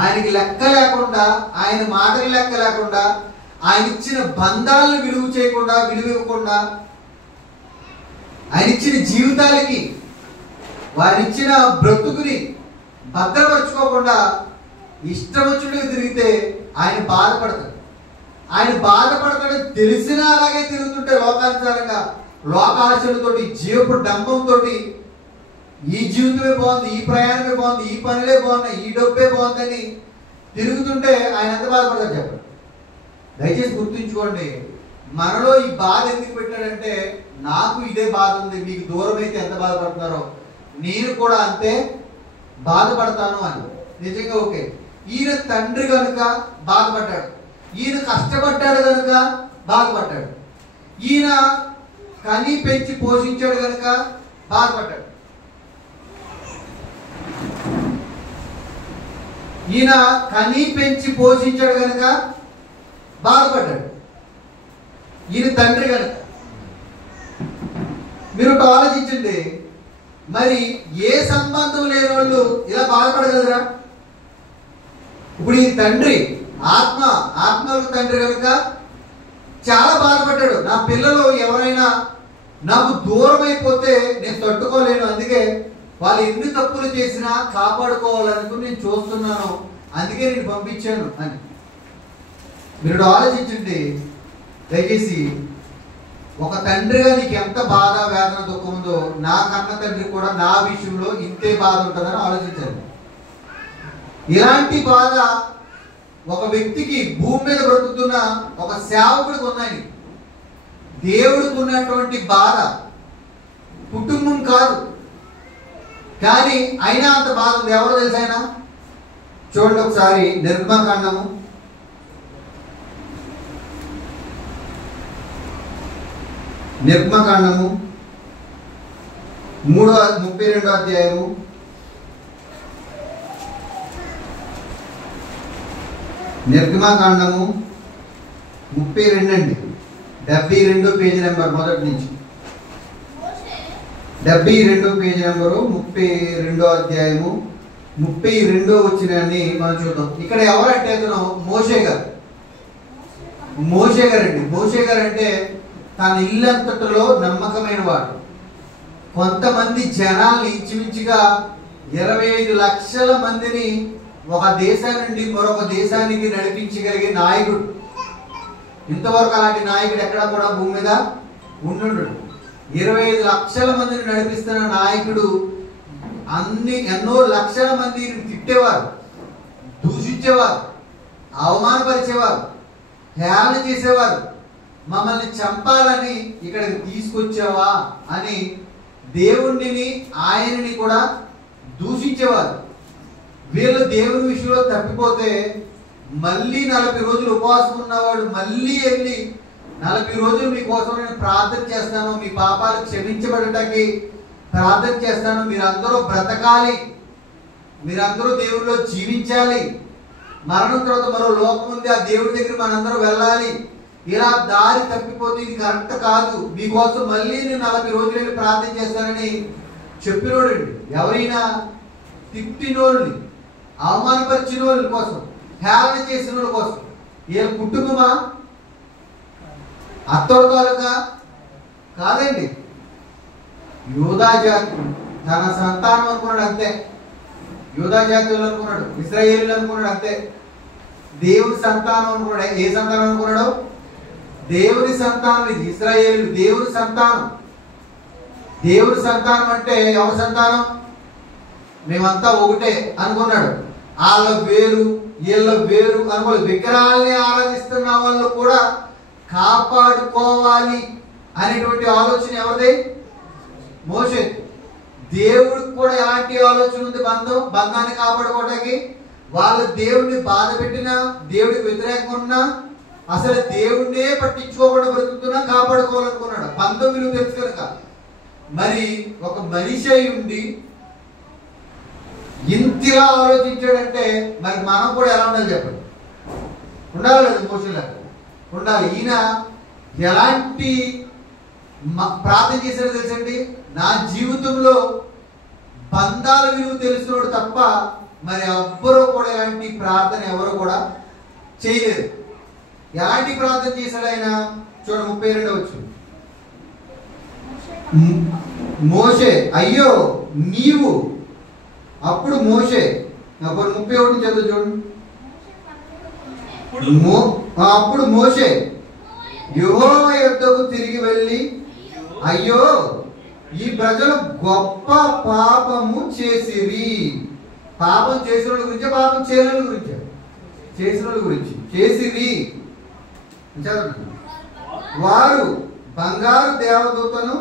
ఆయనకి లెక్క లేకుండా, ఆయన మాటలు లెక్క లేకుండా, ఆయన ఇచ్చిన బంధాలను విలువ చేయకుండా, విలువివ్వకుండా, ఆయన ఇచ్చిన జీవితాలకి, వారిచ్చిన బ్రతుకుని భద్రపరచుకోకుండా ఇష్టం వచ్చినట్టుగా తిరిగితే ఆయన బాధపడతాడు. ఆయన బాధపడతాడని తెలిసినా అలాగే తిరుగుతుంటే లోకానుసారంగా, లోకాశలతోటి, జీవపు డంబంతో, ఈ జీవితమే బాగుంది, ఈ ప్రయాణమే బాగుంది, ఈ పనులే బాగున్నాయి, ఈ డబ్బే బాగుందని తిరుగుతుంటే ఆయన ఎంత బాధపడతాడు చెప్పండి. దయచేసి గుర్తుంచుకోండి, మనలో ఈ బాధ ఎందుకు పెట్టాడంటే, నాకు ఇదే బాధ ఉంది, మీకు దూరం అయితే ఎంత బాధపడుతున్నారో నేను కూడా అంతే బాధపడతాను అని. నిజంగా ఓకే, ఈయన తండ్రి కనుక బాధపడ్డాడు, ఈయన కష్టపడ్డాడు కనుక బాధపడ్డాడు, ఈయన కని పెంచి పోషించాడు కనుక బాధపడ్డాడు, ఈయన కని పెంచి పోషించాడు కనుక బాధపడ్డాడు, ఈయన తండ్రి కనుక. మీరు ఆలోచించండి, మరి ఏ సంబంధం లేని వాళ్ళు ఇలా బాధపడగలరా? ఇప్పుడు ఈ తండ్రి ఆత్మలకు తండ్రి కనుక చాలా బాధపడ్డాడు. నా పిల్లలు ఎవరైనా నాకు దూరం అయిపోతే నేను తట్టుకోలేను, అందుకే వాళ్ళు ఎన్ని తప్పులు చేసినా కాపాడుకోవాలనుకుని నేను చూస్తున్నాను, అందుకే నేను పంపించాను అని. మీరు ఆలోచించండి దయచేసి. ఒక తండ్రిగా నీకు ఎంత బాధ, వేదన, దుఃఖం ఉందో, నా కన్న తండ్రి కూడా నా విషయంలో ఇంతే బాధ ఉంటుందని ఆలోచించండి. ఇలాంటి బాధ ఒక వ్యక్తికి, భూమి మీద బ్రతుకుతున్న ఒక సేవకుడికి ఉన్నాయి. దేవుడికి ఉన్నటువంటి బాధ కుటుంబం కాదు, కానీ అయినా అంత బాధ ఉంది. ఎవరో తెలుసు ఆయన? చూడండి ఒకసారి నిర్గమకాండము 32వ అధ్యాయము 32 అండి, 72 పేజీ నెంబర్, మొదటి నుంచి 72 పేజీ నెంబరు, 32వ అధ్యాయము 32వ వచనాన్ని మనం చూద్దాం. ఇక్కడ ఎవరంటే అతను మోషే గారు అండి. మోషే గారు అంటే తన ఇల్లంతటిలో నమ్మకమైన వాడు. కొంతమంది జనాల్ని, ఇంచుమించుగా 25 లక్షల మందిని ఒక దేశం నుండి మరొక దేశానికి నడిపించగలిగే నాయకుడు. ఇంతవరకు అలాంటి నాయకుడు ఎక్కడా కూడా భూమి మీద ఉండు. 25 లక్షల మందిని నడిపిస్తున్న నాయకుడు. ఎన్నో లక్షల మందిని తిట్టేవారు, దూషించేవారు, అవమానపరిచేవారు, హేళన చేసేవారు. మమ్మల్ని చంపాలని ఇక్కడికి తీసుకొచ్చావా అని దేవుణ్ణిని, ఆయనని కూడా దూషించేవారు. వీళ్ళు దేవుని విషయంలో తప్పిపోతే మళ్ళీ 40 రోజులు ఉపవాసం ఉన్నవాడు మళ్ళీ వెళ్ళి 40 రోజులు మీకోసం నేను ప్రార్థన చేస్తాను, మీ పాపాలు క్షమించబడటానికి ప్రార్థన చేస్తాను, మీరందరూ బ్రతకాలి, మీరందరూ దేవుడిలో జీవించాలి, మరణం తర్వాత మరో లోకం ఉంది, ఆ దేవుడి దగ్గర మనందరూ వెళ్ళాలి, ఇలా దారి తప్పిపోతే ఇది కరెక్ట్ కాదు, మీకోసం మళ్ళీ నేను 40 రోజులు వెళ్ళి ప్రార్థన చేస్తానని చెప్పినోడండి. ఎవరైనా తిట్టినోళ్ళని, అవమానపరిచిన వాళ్ళ కోసం, హేళన చేసిన వాళ్ళ కోసం. వీళ్ళ కుటుంబమా, అత్తోడు తాలూకా కాదండి. యూదా జాతి తన సంతానం అనుకున్నాడు అంతే, యూదా జాతులు అనుకున్నాడు, ఇశ్రాయేలు అనుకున్నాడు అంతే. దేవుని సంతానం అనుకున్నాడు. ఏ సంతానం అనుకున్నాడు? దేవుని సంతానం. ఇది ఇశ్రాయేలు దేవుని సంతానం. దేవుని సంతానం అంటే ఎవరి సంతానం? మేమంతా ఒకటే అనుకున్నాడు. వాళ్ళ వేరు వీళ్ళ వేరు అనుకోలేదు. విగ్రహాలని ఆరాధిస్తున్న వాళ్ళు కూడా కాపాడుకోవాలి అనేటువంటి ఆలోచన ఎవరిది? మోషే. దేవుడికి కూడా ఎలాంటి ఆలోచన ఉంది? బంధాన్ని కాపాడుకోవడానికి. వాళ్ళు దేవుడిని బాధ పెట్టినా, దేవుడికి వ్యతిరేకంగా ఉన్నా, అసలు దేవుడినే పట్టించుకోకుండా బ్రతుకుతున్నా కాపాడుకోవాలనుకున్నాడు. బంధం విలువ తెలుసు కనుక. మరి ఒక మనిషి అయి ఉండి ఇంతలా ఆలోచించాడంటే మరి మనం కూడా ఎలా ఉండాలి చెప్పండి? ఉండాలి లేదు? మోషేలాగా ఉండాలి. ఈయన ఎలాంటి ప్రార్థన చేశాడో తెలుసండి? నా జీవితంలో బంధాల విలువ తెలిసినోడు తప్ప మరి ఎవ్వరూ కూడా ఎలాంటి ప్రార్థన ఎవరు కూడా చేయలేదు. ఎలాంటి ప్రార్థన చేశాడు ఆయన? చూడ 32 వచ్చు. మోషే అయ్యో నీవు, అప్పుడు మోషే, అప్పుడు 31 చదువు చూడండి. అప్పుడు మోషే యెహోవా యొద్దకు తిరిగి వెళ్ళి, అయ్యో ఈ ప్రజలు గొప్ప పాపము చేసిరి. పాపం చేసిన వాళ్ళ గురించి, పాపం చేయని వాళ్ళ గురించి, చేసిన వాళ్ళ గురించి చేసిరి. వారు బంగారు దేవదూతను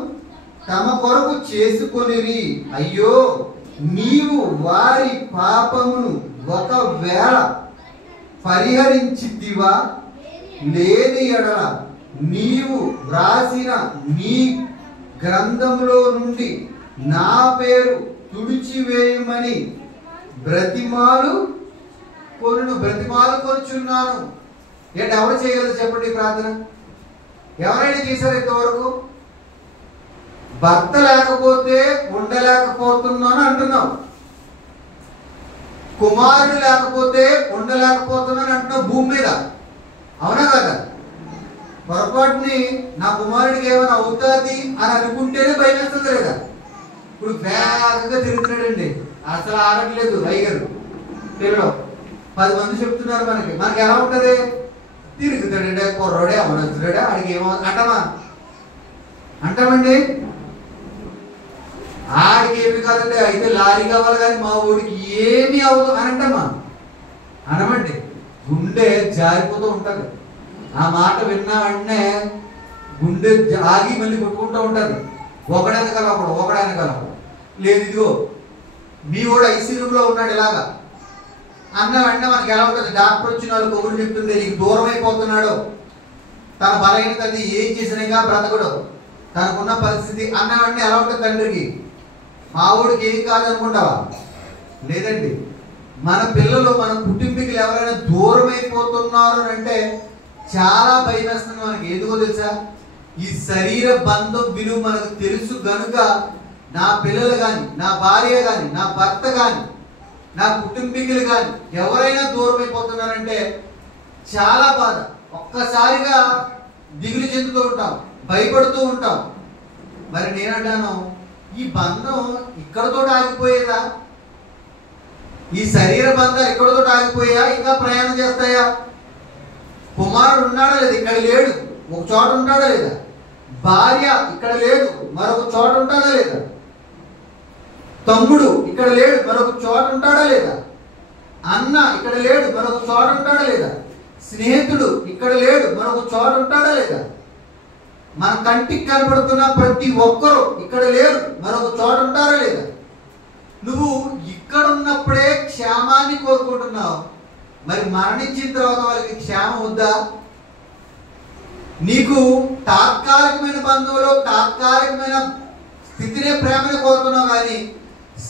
తమ కొరకు చేసుకొనిరి. అయ్యో నీవు వారి పాపమును ఒకవేళ పరిహరించితివా? లేని ఎడల నీవు వ్రాసిన నీ గ్రంథంలో నుండి నా పేరు తుడిచివేయమని బ్రతిమాలు కొనుచున్నాను. ఏంటి ఎవరు చేయగలరు చెప్పండి ప్రార్థన? ఎవరైనా చేశారు ఇంతవరకు? భర్త లేకపోతే ఉండలేకపోతున్నాను అంటున్నావు, కుమారుడు లేకపోతే ఉండలేకపోతున్నాను అంటున్నావు భూమి మీద. అవునా కదా? పొరపాటుని నా కుమారుడికి ఏమైనా అవుతుంది అని అనుకుంటేనే భయం వేస్తుంది లేదా? ఇప్పుడు వేగంగా తిరుగుతున్నాడండి, అసలు ఆడట్లేదు అయ్యగారు పిల్లలు. 10 మంది చెప్తున్నారు మనకి ఎలా ఉంటది? తిరుగుతాడండి, కుర్రోడే అవనొచ్చుడే, ఆడికి ఏమో అంటామండి. ఆడికి ఏమి కాదండి, అయితే లారీ కావాలి కానీ మా ఊడికి ఏమి అవ్వదు అని అంటామా? అనమండి. గుండె జారిపోతూ ఉంటుంది. ఆ మాట విన్నా వెంటనే గుండె ఆగి మళ్ళీ కొట్టుకుంటూ ఉంటుంది. ఒకడెనకాల లేదు. ఇదిగో మీ కూడా ఐసీయూలో ఉన్నాడు ఇలాగా అన్న వెంటనే మనకి ఎలా ఉంటుంది? డాక్టర్ వచ్చిన వాళ్ళు ఒకరు చెప్తుంది నీకు దూరం అయిపోతున్నాడు, తన బలహీనత అది, ఏం చేసినాక బ్రతకడు, తనకున్న పరిస్థితి అన్న వెంటనే ఎలా ఉంటుంది తండ్రికి? మా ఊడికి ఏం కాదనుకుంటావా? లేదండి. మన పిల్లలు, మన కుటుంబీకులు ఎవరైనా దూరం అయిపోతున్నారు అంటే చాలా భయం వేస్తుంది మనకి. ఎందుకో తెలుసా? ఈ శరీర బంధం విలువ మనకు తెలుసు గనుక నా పిల్లలు కానీ, నా భార్య కానీ, నా భర్త కానీ, నా కుటుంబీకులు కానీ ఎవరైనా దూరం అయిపోతున్నారంటే చాలా బాధ. ఒక్కసారిగా దిగులు చెందుతూ ఉంటాం, భయపడుతూ ఉంటాం. మరి నేనంటాను, ఈ బంధం ఇక్కడతో ఆగిపోయేదా? ఈ శరీర బంధాలు ఇక్కడతో ఆగిపోయా? ఇంకా ప్రయాణం చేస్తాయా? కుమారుడు ఉన్నాడా లేదా? ఇక్కడ లేడు, ఒక చోట ఉంటాడా లేదా? భార్య ఇక్కడ లేదు, మరొక చోట ఉంటాడా లేదా? తమ్ముడు ఇక్కడ లేడు, మరొక చోట ఉంటాడా లేదా? అన్న ఇక్కడ లేడు, మరొక చోట ఉంటాడా లేదా? స్నేహితుడు ఇక్కడ లేడు, మరొక చోట ఉంటాడా లేదా? మన కంటికి కనబడుతున్న ప్రతి ఒక్కరూ ఇక్కడ లేరు, మరొక చోట ఉంటారా లేదా? నువ్వు ఇక్కడ ఉన్నప్పుడే క్షేమాన్ని కోరుకుంటున్నావు, మరి మరణించిన తర్వాత వాళ్ళకి క్షేమం వద్దా? నీకు తాత్కాలికమైన బంధువులు, తాత్కాలికమైన స్థితినే ప్రేమను కోరుతున్నావు, కానీ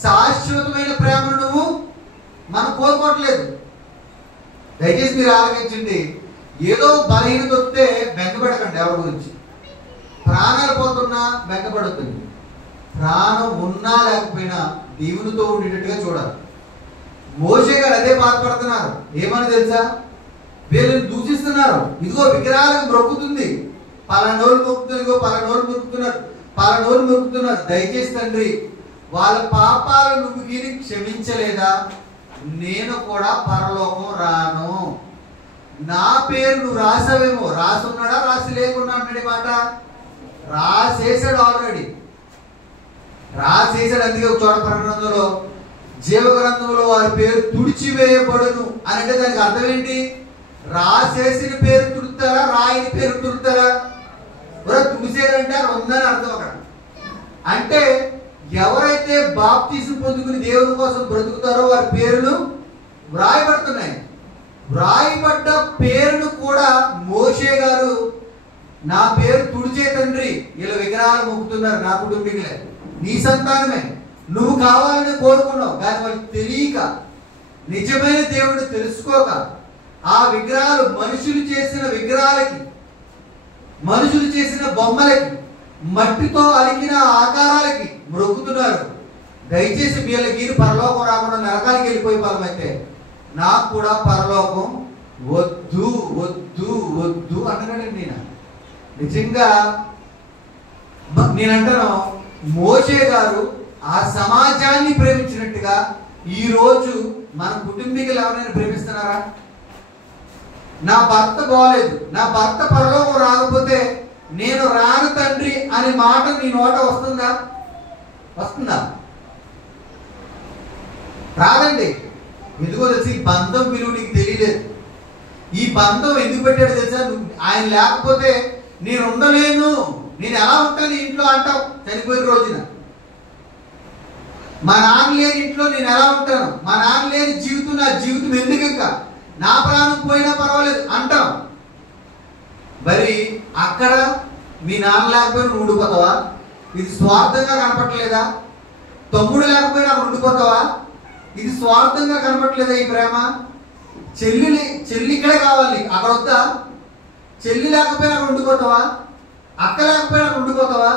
శాశ్వతమైన ప్రేమను నువ్వు మనం కోరుకోవట్లేదు. దయచేసి మీరు ఆలోచించండి. ఏదో బలహీనత వస్తే బెంగపడకండి ఎవరి గురించి. ప్రాణాలు పోతున్నా బెంగపడుతుంది. ప్రాణం ఉన్నా లేకపోయినా దేవునితో ఉండేటట్టుగా చూడాలి. మోషే గారు అదే బాధపడుతున్నారు. ఏమని తెలుసా? వీళ్ళని దూషిస్తున్నారు. ఇదిగో విగ్రహాలకు మొక్కుతుంది, పలానోళ్ళు మొక్కుతున్నారు, ఇదిగో పలానోళ్ళు మొక్కుతున్నారు, పలానోళ్ళు మొక్కుతున్నారు. దయచేసి తండ్రి, వాళ్ళ పాపాలు నువ్వు వీరికి క్షమించలేదా? నేను కూడా పరలోకం రాను. నా పేరు నువ్వు రాసావేమో, రాసున్నాడా రాసి లేకుండా అన్నాడు. మాట రాసేసాడు, ఆల్రెడీ రాసేసాడు. అందుకే ఒక చోట గ్రంథంలో, జీవగ్రంథంలో వారి పేరు తుడిచివేయబడును అని అంటే దానికి అర్థం ఏంటి? రాసేసిన పేరు తుడుతారా, రాయని పేరు తుడుతారా? తుడిసేయాలంటే అది ఉందని అర్థం అక్కడ. అంటే ఎవరైతే బాప్తిసం పొందుకుని దేవుని కోసం బ్రతుకుతారో వారి పేర్లు వ్రాయబడుతున్నాయి. వ్రాయబడ్డ పేరును కూడా మోషే గారు, నా పేరు తుడిచే తండ్రి, ఇలా విగ్రహాలు మొక్కుతున్నారు, నా కుటుంబీకులే, నీ సంతానమే, నువ్వు కావాలని కోరుకున్నావు, కానీ వాళ్ళకి తెలియక, నిజమైన దేవుడిని తెలుసుకోక ఆ విగ్రహాలు మనుషులు చేసిన విగ్రహాలకి, మనుషులు చేసిన బొమ్మలకి, మట్టితో అలికిన ఆకారాలకి మొక్కుతున్నారు. దయచేసి వీళ్ళకి పరలోకం రాకుండా నరకానికి వెళ్ళిపోయి ఫలమైతే నాకు కూడా పరలోకం వద్దు వద్దు వద్దు అంటున్నాడండి. నేను నిజంగా నేనంటాను, మోషే గారు ఆ సమాజాన్ని ప్రేమించినట్టుగా ఈ రోజు మన కుటుంబీకులు ఎవరైనా ప్రేమిస్తున్నారా? నా భర్త బాగలేదు, నా భర్త పరలోకం రాకపోతే నేను రాను తండ్రి అనే మాట నీ నోట వస్తుందా? వస్తుందా? రాదండి. ఎందుకో తెలుసు, ఈ బంధం విలువ నీకు తెలియలేదు. ఈ బంధం ఎందుకు పెట్టాడు తెలుసా? ఆయన లేకపోతే నేను ఉండలేను, నేను ఎలా ఉంటాను ఇంట్లో అంటావు చనిపోయిన రోజున. మా నాన్న లేని ఇంట్లో నేను ఎలా ఉంటాను, మా నాన్న లేని జీవితం నా జీవితం ఎందుకు, ఇంకా నా ప్రాణం పోయినా పర్వాలేదు అంటాం. మరి అక్కడ మీ నాన్న లేకపోయినా నువ్వు ఉండిపోతావా? ఇది స్వార్థంగా కనపడలేదా? తమ్ముడు లేకపోయినా అక్కడ ఉండిపోతావా? ఇది స్వార్థంగా కనపడలేదా ఈ ప్రేమ? చెల్లి ఇక్కడే కావాలి, అక్కడ వద్దా? చెల్లి లేకపోయినా అక్కడ ఉండిపోతావా? అక్క లేకపోయినా అక్కడ ఉండిపోతావా?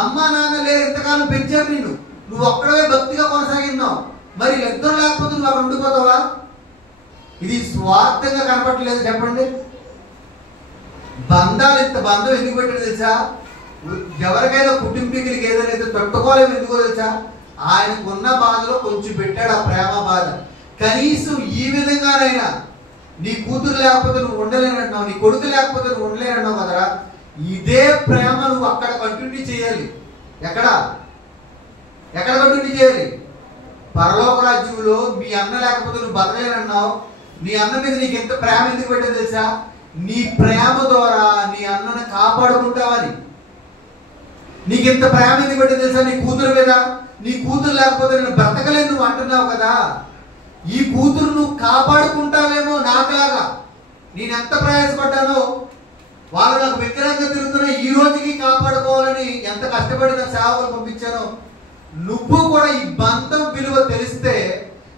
అమ్మ నాన్న లేరు, ఇంతకాలం పెంచారు నిన్ను, నువ్వు ఒక్కడవే భక్తిగా కొనసాగినావు, మరి ఇద్దరు లేకపోతే నువ్వు అక్కడ ఉండిపోతావా? ఇది స్వార్థంగా కనపడలేదు చెప్పండి. బంధాలు, ఇంత బంధం ఎందుకు పెట్టాడు తెలుసా? ఎవరికైనా కుటుంబీకులకి ఏదైనా తట్టుకోలేము ఎందుకో తెలుసా? ఆయనకున్న బాధలో కొంచెం పెట్టాడు ఆ ప్రేమ బాధ. కనీసం ఈ విధంగానైనా నీ కూతురు లేకపోతే నువ్వు ఉండలేనంటున్నావు, నీ కొడుకు లేకపోతే నువ్వు ఉండలేనన్నావు కదరా, ఇదే ప్రేమ నువ్వు అక్కడ కంటిన్యూ చేయాలి. ఎక్కడ కంటిన్యూ చేయాలి? పరలోక రాజ్యంలో మీ అన్న లేకపోతే నువ్వు బతకలేనన్నావు, నీ అన్న మీద నీకు ఎంత ప్రేమ ఎందుకు పెట్టావు తెలుసా? నీ ప్రేమ ద్వారా నీ అన్నను కాపాడుకుంటావని. నీకు ఎంత ప్రేమ ఎందుకు పెట్టావు తెలుసా? నీ కూతురు మీద, నీ కూతురు లేకపోతే నేను బ్రతకలేను నువ్వు అంటున్నావు కదా, ఈ కూతురు నువ్వు కాపాడుకుంటావేమో నాకులాగా. నేను ఎంత ప్రయాసపడ్డానో, వాళ్ళు నాకు వ్యతిరేకంగా తిరుగుతున్నా ఈ రోజుకి కాపాడుకోవాలని ఎంత కష్టపడిన సేవకులు పంపించానో, నువ్వు కూడా ఈ బంధం విలువ తెలిస్తే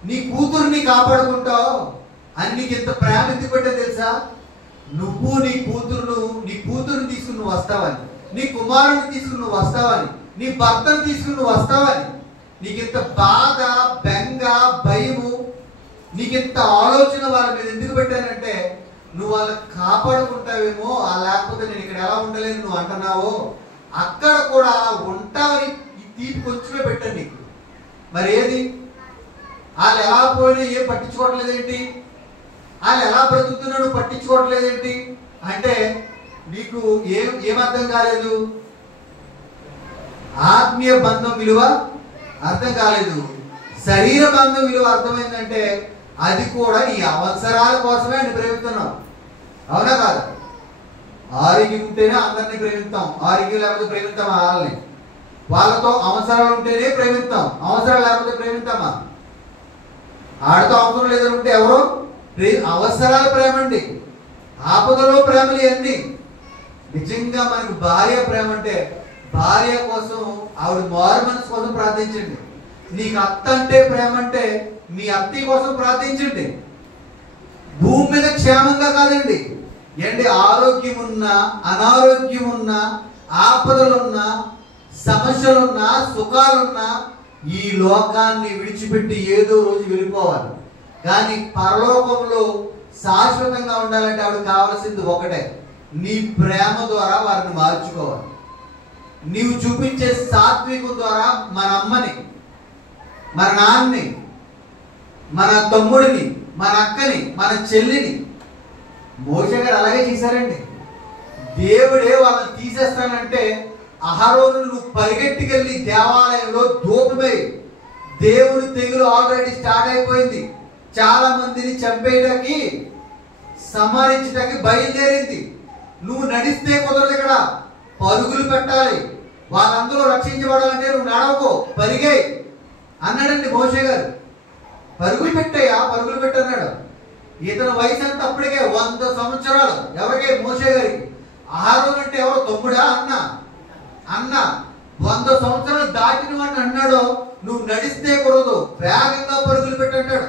నీ కూతురుని కాపాడుకుంటావు అని నీకు ఎంత ప్రేమ ఎందుకు పెట్టా తెలుసా? నువ్వు నీ కూతురుని తీసుకుని నువ్వు వస్తావని, నీ కుమారుని తీసుకుని నువ్వు వస్తావని, నీ భర్తను తీసుకుని నువ్వు వస్తావని. నీకింత బాధ, బెంగ, భయము, నీకింత ఆలోచన వాళ్ళ మీద ఎందుకు పెట్టానంటే నువ్వు వాళ్ళని కాపాడుకుంటావేమో, లేకపోతే నేను ఇక్కడ ఎలా ఉండలేను నువ్వు అంటున్నావో, అక్కడ కూడా ఉంటావని ఈ తీపి కొంచెమే పెట్టాను నీకు. మరి ఏది? వాళ్ళు ఎలా పోయినా ఏం పట్టించుకోవట్లేదేంటి? వాళ్ళు ఎలా బ్రతుకుతున్నాడు పట్టించుకోవట్లేదేంటి అంటే నీకు ఏం అర్థం కాలేదు? ఆత్మీయ బంధం విలువ అర్థం కాలేదు. శరీర బంధం విలువ అర్థమైందంటే అది కూడా ఈ అవసరాల కోసమే అని ప్రేమిస్తున్నాం. అవునా కాదు? ఆరోగ్యం ఉంటేనే అందరినీ ప్రేమిస్తాం, ఆరోగ్యం లేకపోతే ప్రేమిస్తాం వాళ్ళని. వాళ్ళతో అవసరాలు ఉంటేనే ప్రేమిస్తాం, అవసరాలు లేకపోతే ప్రేమిస్తామా? ఆడితో అవసరం లేదనుకుంటే ఎవరో అవసరాల ప్రేమ అండి, ఆపదలో ప్రేమలు ఇవన్నీ. నిజంగా మనకు భార్య ప్రేమ అంటే భార్య కోసం ఆవిడ మారు మనసు కోసం ప్రార్థించండి. నీకు అత్త అంటే ప్రేమ అంటే మీ అత్తయ్య కోసం ప్రార్థించండి. భూమి మీద క్షేమంగా కాదండి, ఏంటి ఆరోగ్యం ఉన్నా అనారోగ్యం ఉన్నా ఆపదలున్నా సమస్యలున్నా సుఖాలున్నా ఈ లోకాన్ని విడిచిపెట్టి ఏదో రోజు వెళ్ళిపోవాలి. కానీ పరలోకంలో శాశ్వతంగా ఉండాలంటే ఆవిడ కావాల్సింది ఒకటే, నీ ప్రేమ ద్వారా వారిని మార్చుకోవాలి. నీవు చూపించే సాత్వికం ద్వారా మన అమ్మని, మన నాన్నని, మన తమ్ముడిని, మన అక్కని, మన చెల్లిని మోషే గారు అలాగే చేశారండి. దేవుడే వాళ్ళని తీసేస్తానంటే అహరోను నువ్వు పరిగెట్టుకెళ్ళి దేవాలయంలో ధూపమై, దేవుని తెగులు ఆల్రెడీ స్టార్ట్ అయిపోయింది, చాలా మందిని చంపేయడానికి సంహరించడానికి బయలుదేరింది. నువ్వు నడిస్తే కుదరదు, ఇక్కడ పరుగులు పెట్టాలి, వాళ్ళందరూ రక్షించబడాలంటే నువ్వు నడవకో, పరిగె అన్నాడండి మోషే గారు. పరుగులు పెట్టాయా, పరుగులు పెట్టన్నాడు. ఇతని వయసు అంతా అప్పటికే 100 సంవత్సరాలు. ఎవరికే? మోషే గారికి. అహరోను అంటే ఎవరో తమ్ముడా? అన్న 100 సంవత్సరాలు దాటిన వాడిని అన్నాడు నువ్వు నడిస్తే కుదరదు, వేగంగా పరుగులు పెట్టంటాడు.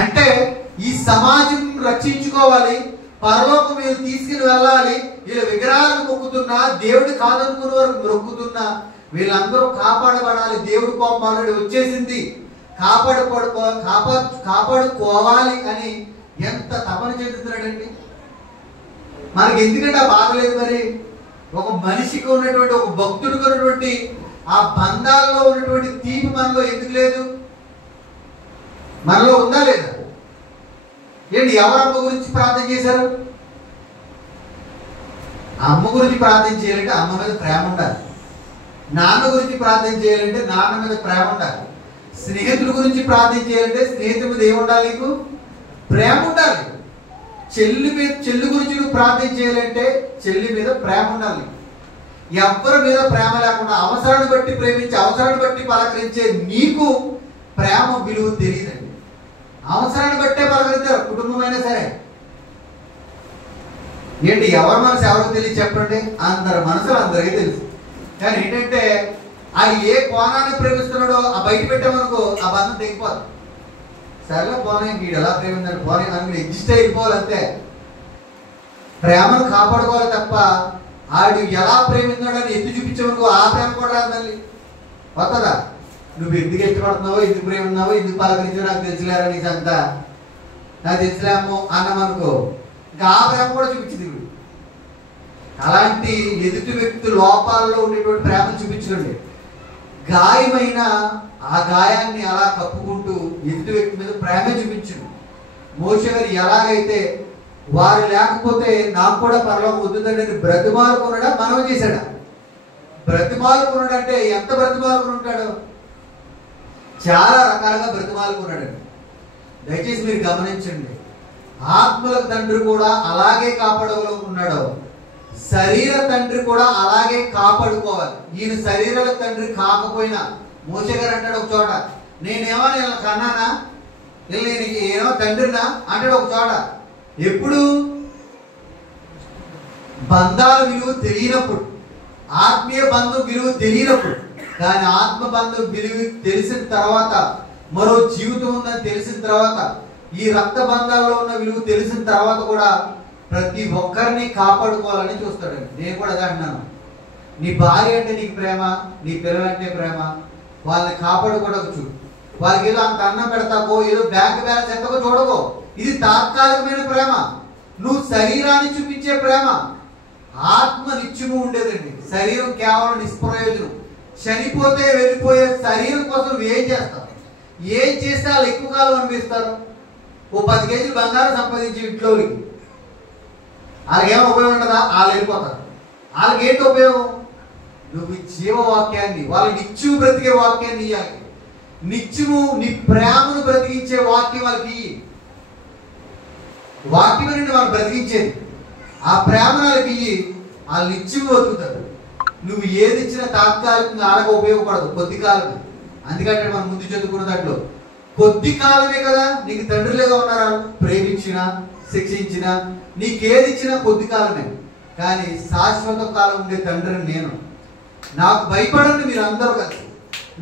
అంటే ఈ సమాజం రక్షించుకోవాలి, పరలోకం మీద తీసుకుని వెళ్ళాలి. వీళ్ళు విగ్రహాలకు మొక్కుతున్నా, దేవుడు కాదనుకున్న వరకు మొక్కుతున్నా, వీళ్ళందరూ కాపాడబడాలి. దేవుడి కోపం ఆల్రెడీ వచ్చేసింది, కాపాడుకోవాలి అని ఎంత తపన చెందుతున్నాడండి. మనకి ఎందుకంటే ఆ బాధ లేదు. మరి ఒక మనిషికి ఉన్నటువంటి, ఒక భక్తుడికి ఉన్నటువంటి ఆ బంధాల్లో ఉన్నటువంటి తీపి మనలో ఎందుకు లేదు? మనలో ఉందా లేదా? ఏంటి, ఎవరమ్మ గురించి ప్రార్థన చేశారు? అమ్మ గురించి ప్రార్థన చేయాలంటే అమ్మ మీద ప్రేమ ఉండాలి. నాన్న గురించి ప్రార్థన చేయాలంటే నాన్న మీద ప్రేమ ఉండాలి. స్నేహితుల గురించి ప్రార్థన చేయాలంటే స్నేహితుల మీద ఏముండాలి? నీకు ప్రేమ ఉండాలి. చెల్లి గురించి నువ్వు ప్రార్థన చేయాలంటే చెల్లి మీద ప్రేమ ఉండాలి. ఎవరి మీద ప్రేమ లేకుండా అవసరాన్ని బట్టి ప్రేమించి అవసరాన్ని బట్టి పలకరించే నీకు ప్రేమ విలువ తెలియదండి. అవసరాన్ని బట్టే పలకరించారు, కుటుంబమైనా సరే. ఏంటి, ఎవరి మనసు ఎవరికి తెలియదు చెప్పండి? అందరి మనసులు అందరికీ తెలుసు. కానీ ఏంటంటే అది ఏ కోణాన్ని ప్రేమిస్తున్నాడో ఆ బయట పెట్టామనుకో ఆ బంధం తెగిపోదు. సరేలే పోనీ, వీడు ఎలా ప్రేమిందని పోనీ అని ఎగ్జిస్ట్ అయిపోవాలంతే. ప్రేమను కాపాడుకోవాలి తప్ప ఆడు ఎలా ప్రేమించాడో అని ఎత్తి చూపించామనుకో ఆ ప్రేమ కూడా రాదు. మళ్ళీ వస్తుందా? నువ్వు ఎందుకు ఇష్టపడుతున్నావో, ఎందుకు ప్రేమ ఉన్నావో, ఎందుకు పలకరించో నాకు తెలిసిలేరా, నీ సంత నాకు తెలిసిలేమో అన్నామనుకో ఇంకా ఆ ప్రేమ కూడా చూపించింది. అలాంటి ఎదుటి వ్యక్తి లోపాల్లో ఉండేటువంటి ప్రేమను చూపించండి. గాయమైన ఆ గాయాన్ని అలా కప్పుకుంటూ ఎదుటి వ్యక్తి మీద ప్రేమ చూపించండి. మోషే గారు ఎలాగైతే వారు లేకపోతే నాకు కూడా పరలోకం వద్దుదండి బ్రతిమాలుకున్నాడా, మనం చేశాడా? బ్రతిమాలుకున్నాడు అంటే ఎంత బ్రతిమాలుకుని ఉంటాడు? చాలా రకాలుగా బ్రతిమాలుకున్నాడండి. దయచేసి మీరు గమనించండి. ఆత్మల తండ్రి కూడా అలాగే కాపాడుకున్నాడు, శరీర తండ్రి కూడా అలాగే కాపాడుకోవాలి. ఈయన శరీరాల తండ్రి కాకపోయినా మోషే గారు అంటాడు ఒక చోట, నేనేమో నేను కన్నానా, నేను ఏమో తండ్రినా అంటాడు ఒక చోట. ఎప్పుడు? బంధాల విలువ తెలియనప్పుడు, ఆత్మీయ బంధం విలువ తెలియనప్పుడు. కానీ ఆత్మ బంధం విలువ తెలిసిన తర్వాత, మరో జీవితం ఉందని తెలిసిన తర్వాత, ఈ రక్త బంధాల్లో ఉన్న విలువ తెలిసిన తర్వాత కూడా ప్రతి ఒక్కరిని కాపాడుకోవాలని చూస్తాడండి. నేను కూడా అదే అంటున్నాను. నీ భార్య అంటే నీకు ప్రేమ, నీ పిల్లలంటే ప్రేమ, వాళ్ళని కాపాడుకోవడం చూడు. వాళ్ళకి ఏదో అంత అన్నం పెడతాకో, ఏదో బ్యాంక్ బ్యాలెన్స్ ఎంతకో చూడకో. ఇది తాత్కాలికమైన ప్రేమ. నువ్వు శరీరాన్ని చూపించే ప్రేమ. ఆత్మ నిత్యము ఉండేదండి, శరీరం కేవలం నిష్ప్రయోజనం. చనిపోతే వెళ్ళిపోయే శరీరం కోసం ఏం చేస్తావు? ఏం చేస్తే వాళ్ళు ఎక్కువ కాలం అనిపిస్తారు? ఓ 10 కేజీలు బంగారం సంపాదించి ఇంట్లోకి వాళ్ళకి ఏమో ఉపయోగం ఉండదా? వాళ్ళు వెళ్ళిపోతారు. వాళ్ళకి ఏంటి ఉపయోగం? నువ్వు జీవవాక్యాన్ని, వాళ్ళు నిత్యము బ్రతికే వాక్యాన్ని ఇవ్వాలి. నిత్యము నీ ప్రేమను బ్రతికించే వాక్యం వాళ్ళకి ఇయ్యి. వాక్యం నుండి వాళ్ళు బ్రతికించేది ఆ ప్రేమ వాళ్ళకి ఇయ్యి. వాళ్ళు నిత్యము బతుకుతారు. నువ్వు ఏది ఇచ్చినా తాత్కాలికంగా ఆడగా ఉపయోగపడదు, కొద్ది కాలమే. అందుకంటే మనం ముందు చదువుకున్న దాంట్లో కొద్ది కాలమే కదా. నీకు తండ్రులుగా ఉన్నారా? ప్రేమించినా శిక్షించినా నీకేది ఇచ్చినా కొద్ది కాలమే. కానీ శాశ్వత కాలం ఉండే తండ్రిని నేను. నాకు భయపడండి మీరు అందరూ కలిసి,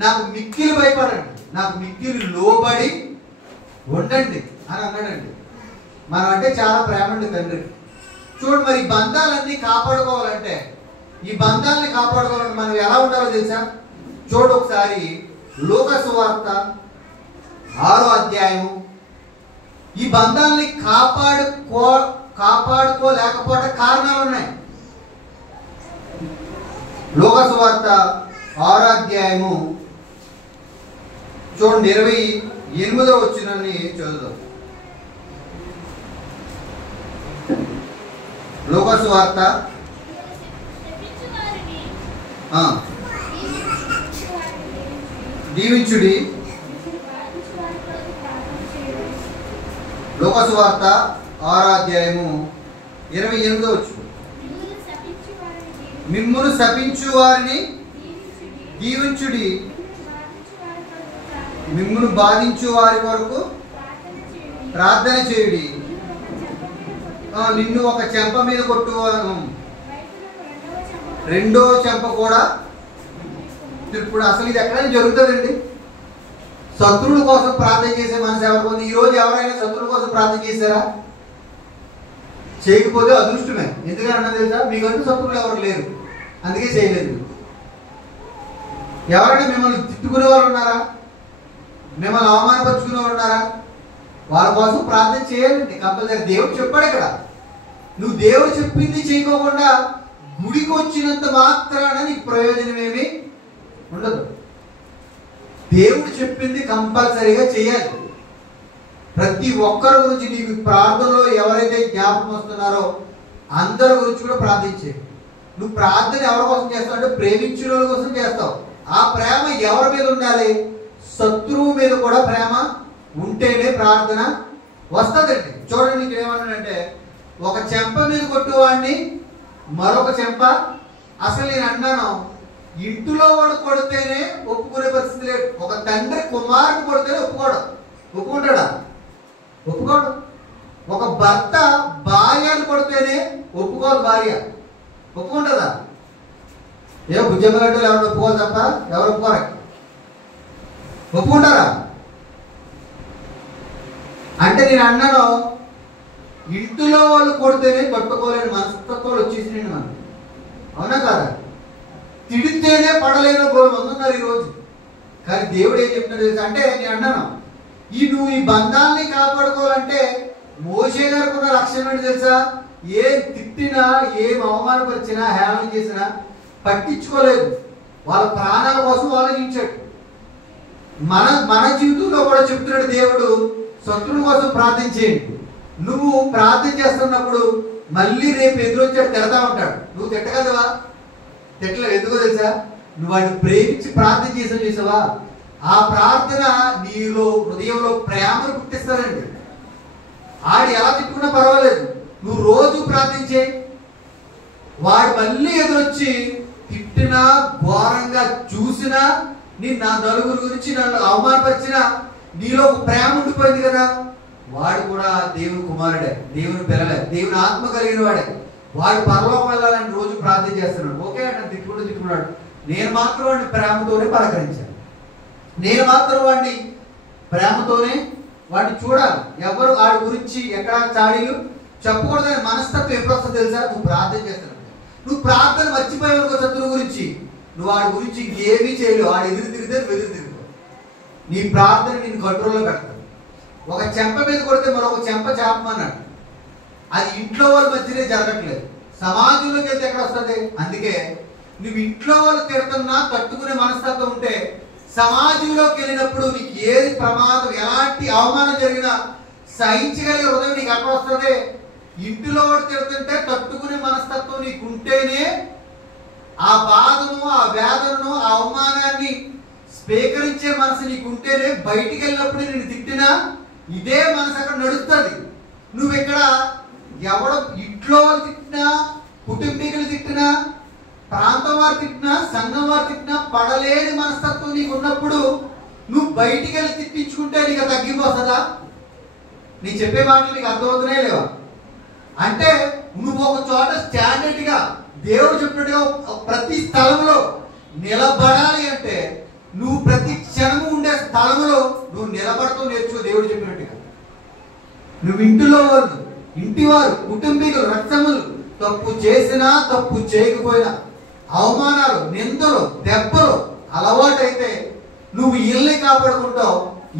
నాకు మిక్కిలి భయపడండి, నాకు మిక్కిలి లోబడి ఉండండి అని అన్నాడండి. మనం అంటే చాలా ప్రేమ అండి తండ్రి. చూడు, మరి ఈ బంధాలన్నీ కాపాడుకోవాలంటే, ఈ బంధాలని కాపాడుకోవాలంటే మనం ఎలా ఉండాలో తెలుసా? చూడు ఒకసారి లూకా సువార్త 6వ అధ్యాయము. ఈ బంధాలని కాపాడుకోలేకపోవడం కారణాలు ఉన్నాయి. లూకా సువార్త 6వ అధ్యాయము చూడండి, 28వ వచనాన్ని చదువుదాం. లూకా సువార్త దీవించుడి. లూకా సువార్త 6వ అధ్యాయము 28వ వచనం. మిమ్మును శపించు వారిని దీవించుడి, మిమ్మును బాధించు వారి కొరకు ప్రార్థన చేయుడి. నిన్ను ఒక చెంప మీద కొట్టువాను రెండో చెంప కూడా. ఇప్పుడు అసలు ఇది ఎక్కడైనా జరుగుతుందండి? శత్రువుల కోసం ప్రార్థన చేసే మనసు ఎవరికి ఉంది? ఈరోజు ఎవరైనా శత్రువుల కోసం ప్రార్థన చేశారా? చేయకపోతే అదృష్టమే. ఎందుకన్నా తెలుసా? మీకంటూ శత్రువులు ఎవరు లేరు, అందుకే చేయలేదు. ఎవరైనా మిమ్మల్ని తిట్టుకునే వాళ్ళు ఉన్నారా? మిమ్మల్ని అవమానపరుచుకునే వాళ్ళు ఉన్నారా? వాళ్ళ కోసం ప్రార్థన చేయాలండి కంపల్సరీ. దేవుడు చెప్పాడు ఇక్కడ, నువ్వు దేవుడు చెప్పింది చేయకోకుండా గుడికి వచ్చినంత మాత్రాన నీకు ప్రయోజనం ఏమి ఉండదు. దేవుడు చెప్పింది కంపల్సరీగా చేయాలి. ప్రతి ఒక్కరి గురించి నీకు ప్రార్థనలో ఎవరైతే జ్ఞాపకం వస్తున్నారో అందరి గురించి కూడా ప్రార్థించే. నువ్వు ప్రార్థన ఎవరి కోసం చేస్తావు అంటే ప్రేమించిన వాళ్ళ కోసం చేస్తావు. ఆ ప్రేమ ఎవరి మీద ఉండాలి? శత్రువు మీద కూడా ప్రేమ ఉంటేనే ప్రార్థన వస్తుందండి. చూడండి, ఇక్కడ ఏమన్నాడంటే ఒక చెంప మీద కొట్టువాడిని మరొక చెంప. అసలు నేను అన్నాను, ఇంటిలో వాడు కొడితేనే ఒప్పుకునే పరిస్థితి లేదు. ఒక తండ్రి కుమారుని కొడితేనే ఒప్పుకుంటాడా? ఒప్పుకోడు. ఒక భర్త భార్యను కొడితేనే ఒప్పుకోదు భార్య. ఒప్పుకుంటుందా? ఏ బుజ్జమ్మలంటూ ఎవరు ఒప్పుకోదు తప్ప ఎవరు ఒప్పుకోరు. ఒప్పుకుంటారా? అంటే నేను అన్నాను, ఇంటిలో వాళ్ళు కొడితేనే తట్టుకోలేని మనస్తత్వాలు వచ్చేసినాయి మనం. అవునా కాదా? తిడితేనే పడలేని మంది ఉన్నారు ఈరోజు. కానీ దేవుడు ఏం చెప్తున్నాడు తెలుసా? అంటే నేను అన్నాను, నువ్వు ఈ బంధాన్ని కాపాడుకోవాలంటే మోషే గారికి ఉన్న లక్ష్యం ఏంటి తెలుసా? ఏం తిట్టినా, ఏం అవమానపరిచినా, హేళన చేసినా పట్టించుకోలేదు. వాళ్ళ ప్రాణాల కోసం ఆలోచించాడు. మన జీవితంలో కూడా చెప్తున్నాడు దేవుడు, శత్రువుల కోసం ప్రార్థించేయండి. నువ్వు ప్రార్థన చేస్తున్నప్పుడు మళ్ళీ రేపు ఎదురొచ్చాడు తిడతా ఉంటాడు. నువ్వు తిట్టగలవా? తిట్టలేవు. ఎందుకో తెలుసా? నువ్వు వాడిని ప్రేమించి ప్రార్థన చేసావా? ఆ ప్రార్థన నీలో హృదయంలో ప్రేమను పుట్టిస్తానండి. ఆడు ఎలా తిట్టుకున్నా పర్వాలేదు, నువ్వు రోజు ప్రార్థించే. వాడు మళ్ళీ ఎదురొచ్చి తిట్టినా, ఘోరంగా చూసినా, నా నలుగురు గురించి నన్ను అవమానపరిచినా నీలో ఒక ప్రేమ ఉండిపోయింది కదా. వాడు కూడా దేవుని కుమారుడే, దేవుని పిల్లలే, దేవుని ఆత్మ కలిగిన వాడే. వాడు పరలోకం వెళ్ళాలని రోజు ప్రార్థన చేస్తున్నాడు. ఓకే అంటే తిట్టుకున్నాడు. నేను మాత్రం వాడిని ప్రేమతోనే పలకరించాను. నేను మాత్రం వాడిని ప్రేమతోనే వాడిని చూడాలి. ఎవరు వాడి గురించి ఎక్కడ చాడీలు చెప్పకూడదని మనస్తత్వం ఎప్పుడు వస్తుందో తెలుసా? నువ్వు ప్రార్థన చేస్తున్నావు. నువ్వు ప్రార్థన మర్చిపోయావు శత్రువు గురించి, నువ్వు వాడి గురించి ఏమీ చేయలేవు. వాడు ఎదురు తిరిగితే ఎదురు తిరుగు. నీ ప్రార్థన నేను కంట్రోల్లో పెడతాను. ఒక చెంప మీద కొడితే మరొక చెంప చేపమన్నాడు. అది ఇంట్లో వాళ్ళ మధ్యనే జరగట్లేదు, సమాజంలోకి వెళ్తే ఎక్కడ వస్తుంది? అందుకే నువ్వు ఇంట్లో వాళ్ళు తిడుతున్నా తట్టుకునే మనస్తత్వం ఉంటే సమాజంలోకి వెళ్ళినప్పుడు నీకు ఏది ప్రమాదం, ఎలాంటి అవమానం జరిగినా సహించగలిగే హృదయం నీకు ఎక్కడ వస్తుంది? ఇంటిలో వాడు తిడుతుంటే తట్టుకునే మనస్తత్వం నీకు ఉంటేనే ఆ బాధను, ఆ వేదనను, ఆ అవమానాన్ని స్వీకరించే మనసు నీకు ఉంటేనే బయటికి వెళ్ళినప్పుడు నేను తిట్టినా ఇదే మనసు అక్కడ నడుస్తుంది. నువ్వు ఇక్కడ ఎవడో ఇంట్లో వాళ్ళు తిట్టినా, కుటుంబీకులు తిట్టినా, ప్రాంతం వారు తిట్టినా, సంఘం వారు తిట్టినా పడలేని మనస్తత్వం నీకు ఉన్నప్పుడు నువ్వు బయటికి వెళ్ళి తిట్టించుకుంటే నీకు తగ్గిపోతుందా? నేను చెప్పే మాటలు నీకు అర్థమవుతున్నాయి లేవా? అంటే నువ్వు నువ్వు ఒక చోట స్టాండర్డ్ గా దేవుడు చెప్పినట్టుగా ప్రతి స్థలంలో నిలబడాలి అంటే నువ్వు ప్రతి క్షణము ఉండే స్థలంలో నువ్వు నిలబడటం నేర్చుకో. దేవుడు చెప్పినట్టుగా నువ్వు ఇంటిలో వాళ్ళు, ఇంటివారు, కుటుంబీకులు, రక్తములు తప్పు చేసినా తప్పు చేయకపోయినా అవమానాలు, నిందలు, దెబ్బలు అలవాటైతే నువ్వు ఇల్లు కాపాడుకుంటావు.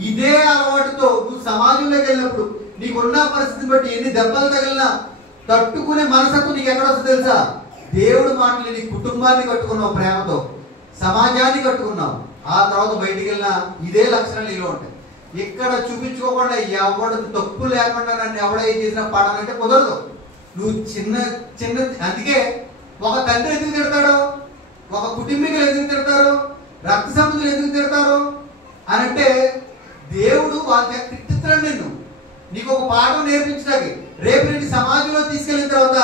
ఇదే అలవాటుతో నువ్వు సమాజంలోకి వెళ్ళినప్పుడు నీకున్న పరిస్థితిని బట్టి ఎన్ని దెబ్బలు తగిలినా తట్టుకునే మనసత్వం నీకు ఎక్కడ వస్తుంది తెలుసా? దేవుడు మాటలు నీ కుటుంబాన్ని కట్టుకున్నావు, ప్రేమతో సమాజాన్ని కట్టుకున్నావు. ఆ తర్వాత బయటికి వెళ్ళినా ఇదే లక్షణాలు నీలో ఉంటాయి. ఇక్కడ చూపించుకోకుండా ఎవడు తప్పు లేకుండా నన్ను ఎవడేం చేసినా పడాలంటే కుదరదు. నువ్వు చిన్న చిన్న అందుకే ఒక తండ్రి ఎందుకు తిడతాడు, ఒక కుటుంబీకులు ఎందుకు తిడతారు, రక్త సంబంధులు ఎందుకు తిడతారు అని అంటే దేవుడు వాళ్ళ తిట్టుతాడు నిన్ను, నీకు ఒక పాఠం నేర్పించడానికి. రేపు నేను సమాజంలో తీసుకెళ్ళిన తర్వాత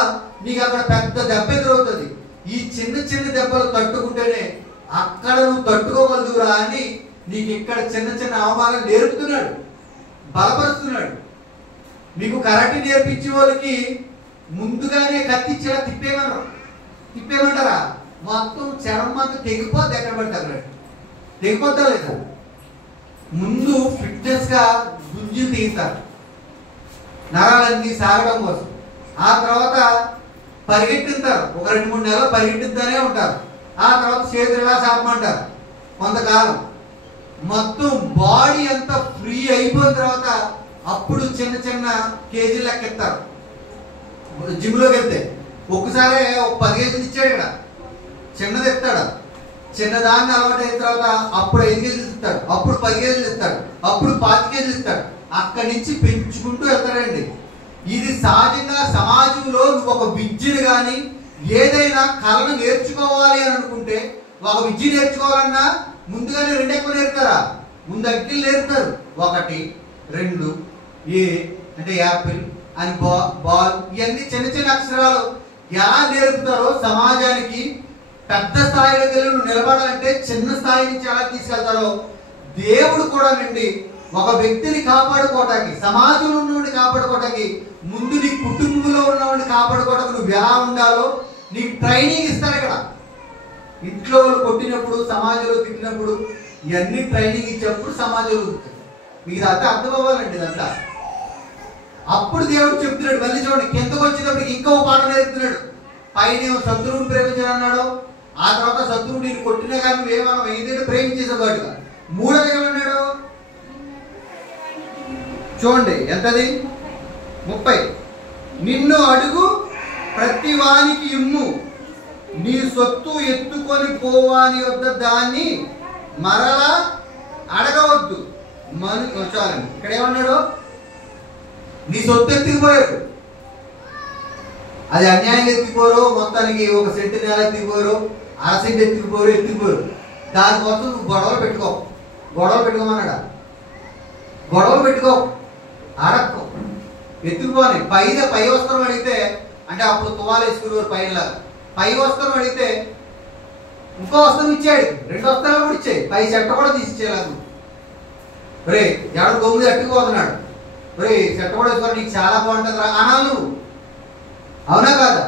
నీకు అక్కడ పెద్ద దెబ్బ ఎదురవుతుంది. ఈ చిన్న చిన్న దెబ్బలు తట్టుకుంటేనే అక్కడ నువ్వు తట్టుకోగలుగురా అని నీకు ఇక్కడ చిన్న చిన్న అవమానాలు నేర్పుతున్నాడు, బలపరుస్తున్నాడు. మీకు కరాటే నేర్పించే వాళ్ళకి ముందుగానే కత్తిచ్చేలా తిప్పేమంటారా? మొత్తం చర్మం అంతా తెగిపోద్ది, ఎక్కడ పడితే అక్కడ తెగిపోతా లేదా? ముందు ఫిట్నెస్ గా గుంజులు తీస్తారు నరాలన్నీ సాగడం కోసం. ఆ తర్వాత పరిగెట్టిస్తారు, ఒక 2-3 నెలలు పరిగెట్టిస్తూనే ఉంటారు. ఆ తర్వాత చేతులు ఎలా సాపమంటారు కొంతకాలం. మొత్తం బాడీ అంతా ఫ్రీ అయిపోయిన తర్వాత అప్పుడు చిన్న చిన్న కేజీలు లెక్కెత్తారు. జిమ్లోకి వెళ్తే ఒక్కసారి 10 కేజీలు ఇచ్చాడు, ఇక్కడ చిన్నది ఎత్తాడు. చిన్నదాన్ని అలవాటు అయిన తర్వాత అప్పుడు 5 కేజీలు ఇస్తాడు, అప్పుడు 10 కేజీలు ఇస్తాడు, అప్పుడు 5 కేజీలు ఇస్తాడు. అక్కడి నుంచి పెంచుకుంటూ వెళ్తాడండి. ఇది సహజంగా సమాజంలో నువ్వు ఒక విద్యను కానీ ఏదైనా కళను నేర్చుకోవాలి అని అనుకుంటే, ఒక విద్య నేర్చుకోవాలన్నా ముందుగానే 2 ఎక్కువ నేర్పుతారా? ముందు అంకెలు నేర్పుతారు. 1, 2, ఏ అంటే యాపిల్ అని బాల్, ఇవన్నీ చిన్న చిన్న అక్షరాలు ఎలా నేర్పుతారో సమాజానికి పెద్ద స్థాయిలోకి వెళ్ళి నువ్వు నిలబడాలంటే చిన్న స్థాయి నుంచి ఎలా తీసుకెళ్తారో దేవుడు కూడా నుండి ఒక వ్యక్తిని కాపాడుకోవటానికి, సమాజంలో ఉన్నవాడిని కాపాడుకోవటానికి, ముందు నీ కుటుంబంలో ఉన్నవాడిని కాపాడుకోవటానికి నువ్వు ఎలా ఉండాలో నీకు ట్రైనింగ్ ఇస్తారు. ఇక్కడ ఇంట్లో వాళ్ళు కొట్టినప్పుడు, సమాజంలో తిట్టినప్పుడు ఇవన్నీ ట్రైనింగ్ ఇచ్చినప్పుడు సమాజంలో మీకు ఇదంతా అర్థం అవ్వాలండి. ఇదంతా అప్పుడు దేవుడు చెప్తున్నాడు. మళ్ళీ చూడండి, కిందకు వచ్చినప్పటికి ఇంకో పాఠం నేర్పుతున్నాడు. పైన శత్రువుని ప్రేమించాడు అన్నాడు. ఆ తర్వాత శత్రువుడు నేను కొట్టినా కానీ నువ్వేమన్నా ఏదైనా ప్రేమించేసావు కాబట్టి. 3వ ఏమన్నాడు చూడండి, ఎంతది 30. నిన్ను అడుగు ప్రతి వానికి ఇమ్ము, నీ సొత్తు ఎత్తుకొని పోవాని వద్ద దాన్ని మరలా అడగవద్దు. చాలండి, ఇక్కడ ఏమన్నాడు? నీ సొత్తు ఎత్తుకుపోయారు, అది అన్యాయంగా ఎత్తుకుపోరు, మొత్తానికి 1 సెంటు నేల ఎత్తుకుపోరు, 1/2 సెంటు ఎత్తుకుపోరు. దానికోసం నువ్వు గొడవలు పెట్టుకోమన్నాడా? గొడవలు పెట్టుకో, అడక్కో, ఎత్తుకుపోని. పై వస్త్రం అడిగితే అంటే అప్పుడు తువాలు వేసుకునేవారు పైనలాగా. పై వస్త్రం అడిగితే ఇంకో వస్త్రం ఇచ్చాడు, 2 వస్త్రాలు కూడా ఇచ్చాయి, పై చెట్ట కూడా తీసిచ్చేలాగా. రే ఎవడు గొమ్మిది అట్టుకుపోతున్నాడు, రే చెట్ట కూడా వేసుకోవాలి, నీకు చాలా బాగుంటుంది రా అనాలి నువ్వు. అవునా కాదా?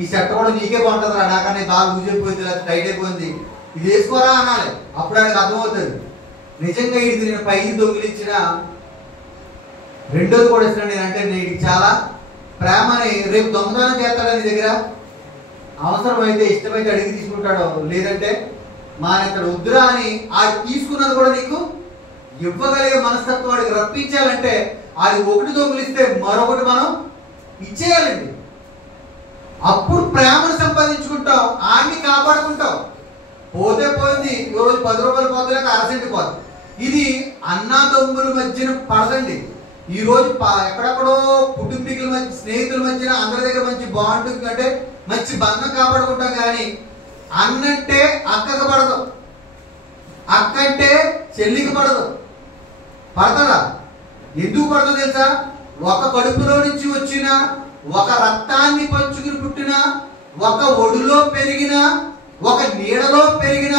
ఈ చెట్ట కూడా నీకే బాగుంటుంది రా, నాకన్నా బాగా లూజ్ అయిపోయింది, లేదా టైట్ అయిపోయింది, ఇది వేసుకోరా అనాలి. అప్పుడు ఆయనకు అర్థమవుతుంది నిజంగా ఇది నేను పైకి దొంగిలించిన, రెండోది కూడా ఇస్తున్నాను నేనంటే నీకు చాలా ప్రేమని. రేపు దొంగతనం చేస్తాడా నీ దగ్గర? అవసరమైతే ఇష్టమైతే అడిగి తీసుకుంటాడు, లేదంటే మానేస్తాడు. వద్దురా అని ఆ తీసుకున్నది కూడా నీకు ఇవ్వగలిగే మనస్తత్వం వాడికి రప్పించాలంటే అది ఒకటి దొంగిలిస్తే మరొకటి మనం ఇచ్చేయాలండి. అప్పుడు ప్రేమను సంపాదించుకుంటాం, ఆడిని కాపాడుకుంటాం. పోతే పోయింది, రోజు 10 రూపాయలు పోతే 1/2 సెంటు పోదు. ఇది అన్నాదమ్ముల మధ్యన పడదండి. ఈ రోజు ఎక్కడెక్కడో కుటుంబీకుల మధ్య, స్నేహితుల మధ్యన అందరి దగ్గర మంచి బాండ్ అంటే మంచి బంధం కాపాడుకుంటాం. కానీ అన్నంటే అక్కకు పడదు, అక్క అంటే చెల్లికి పడదు. పడతారా? ఎందుకు పడదు తెలుసా? ఒక కడుపులో నుంచి వచ్చిన, ఒక రక్తాన్ని పంచుకుని పుట్టిన, ఒక ఒడిలో పెరిగిన, ఒక నీడలో పెరిగిన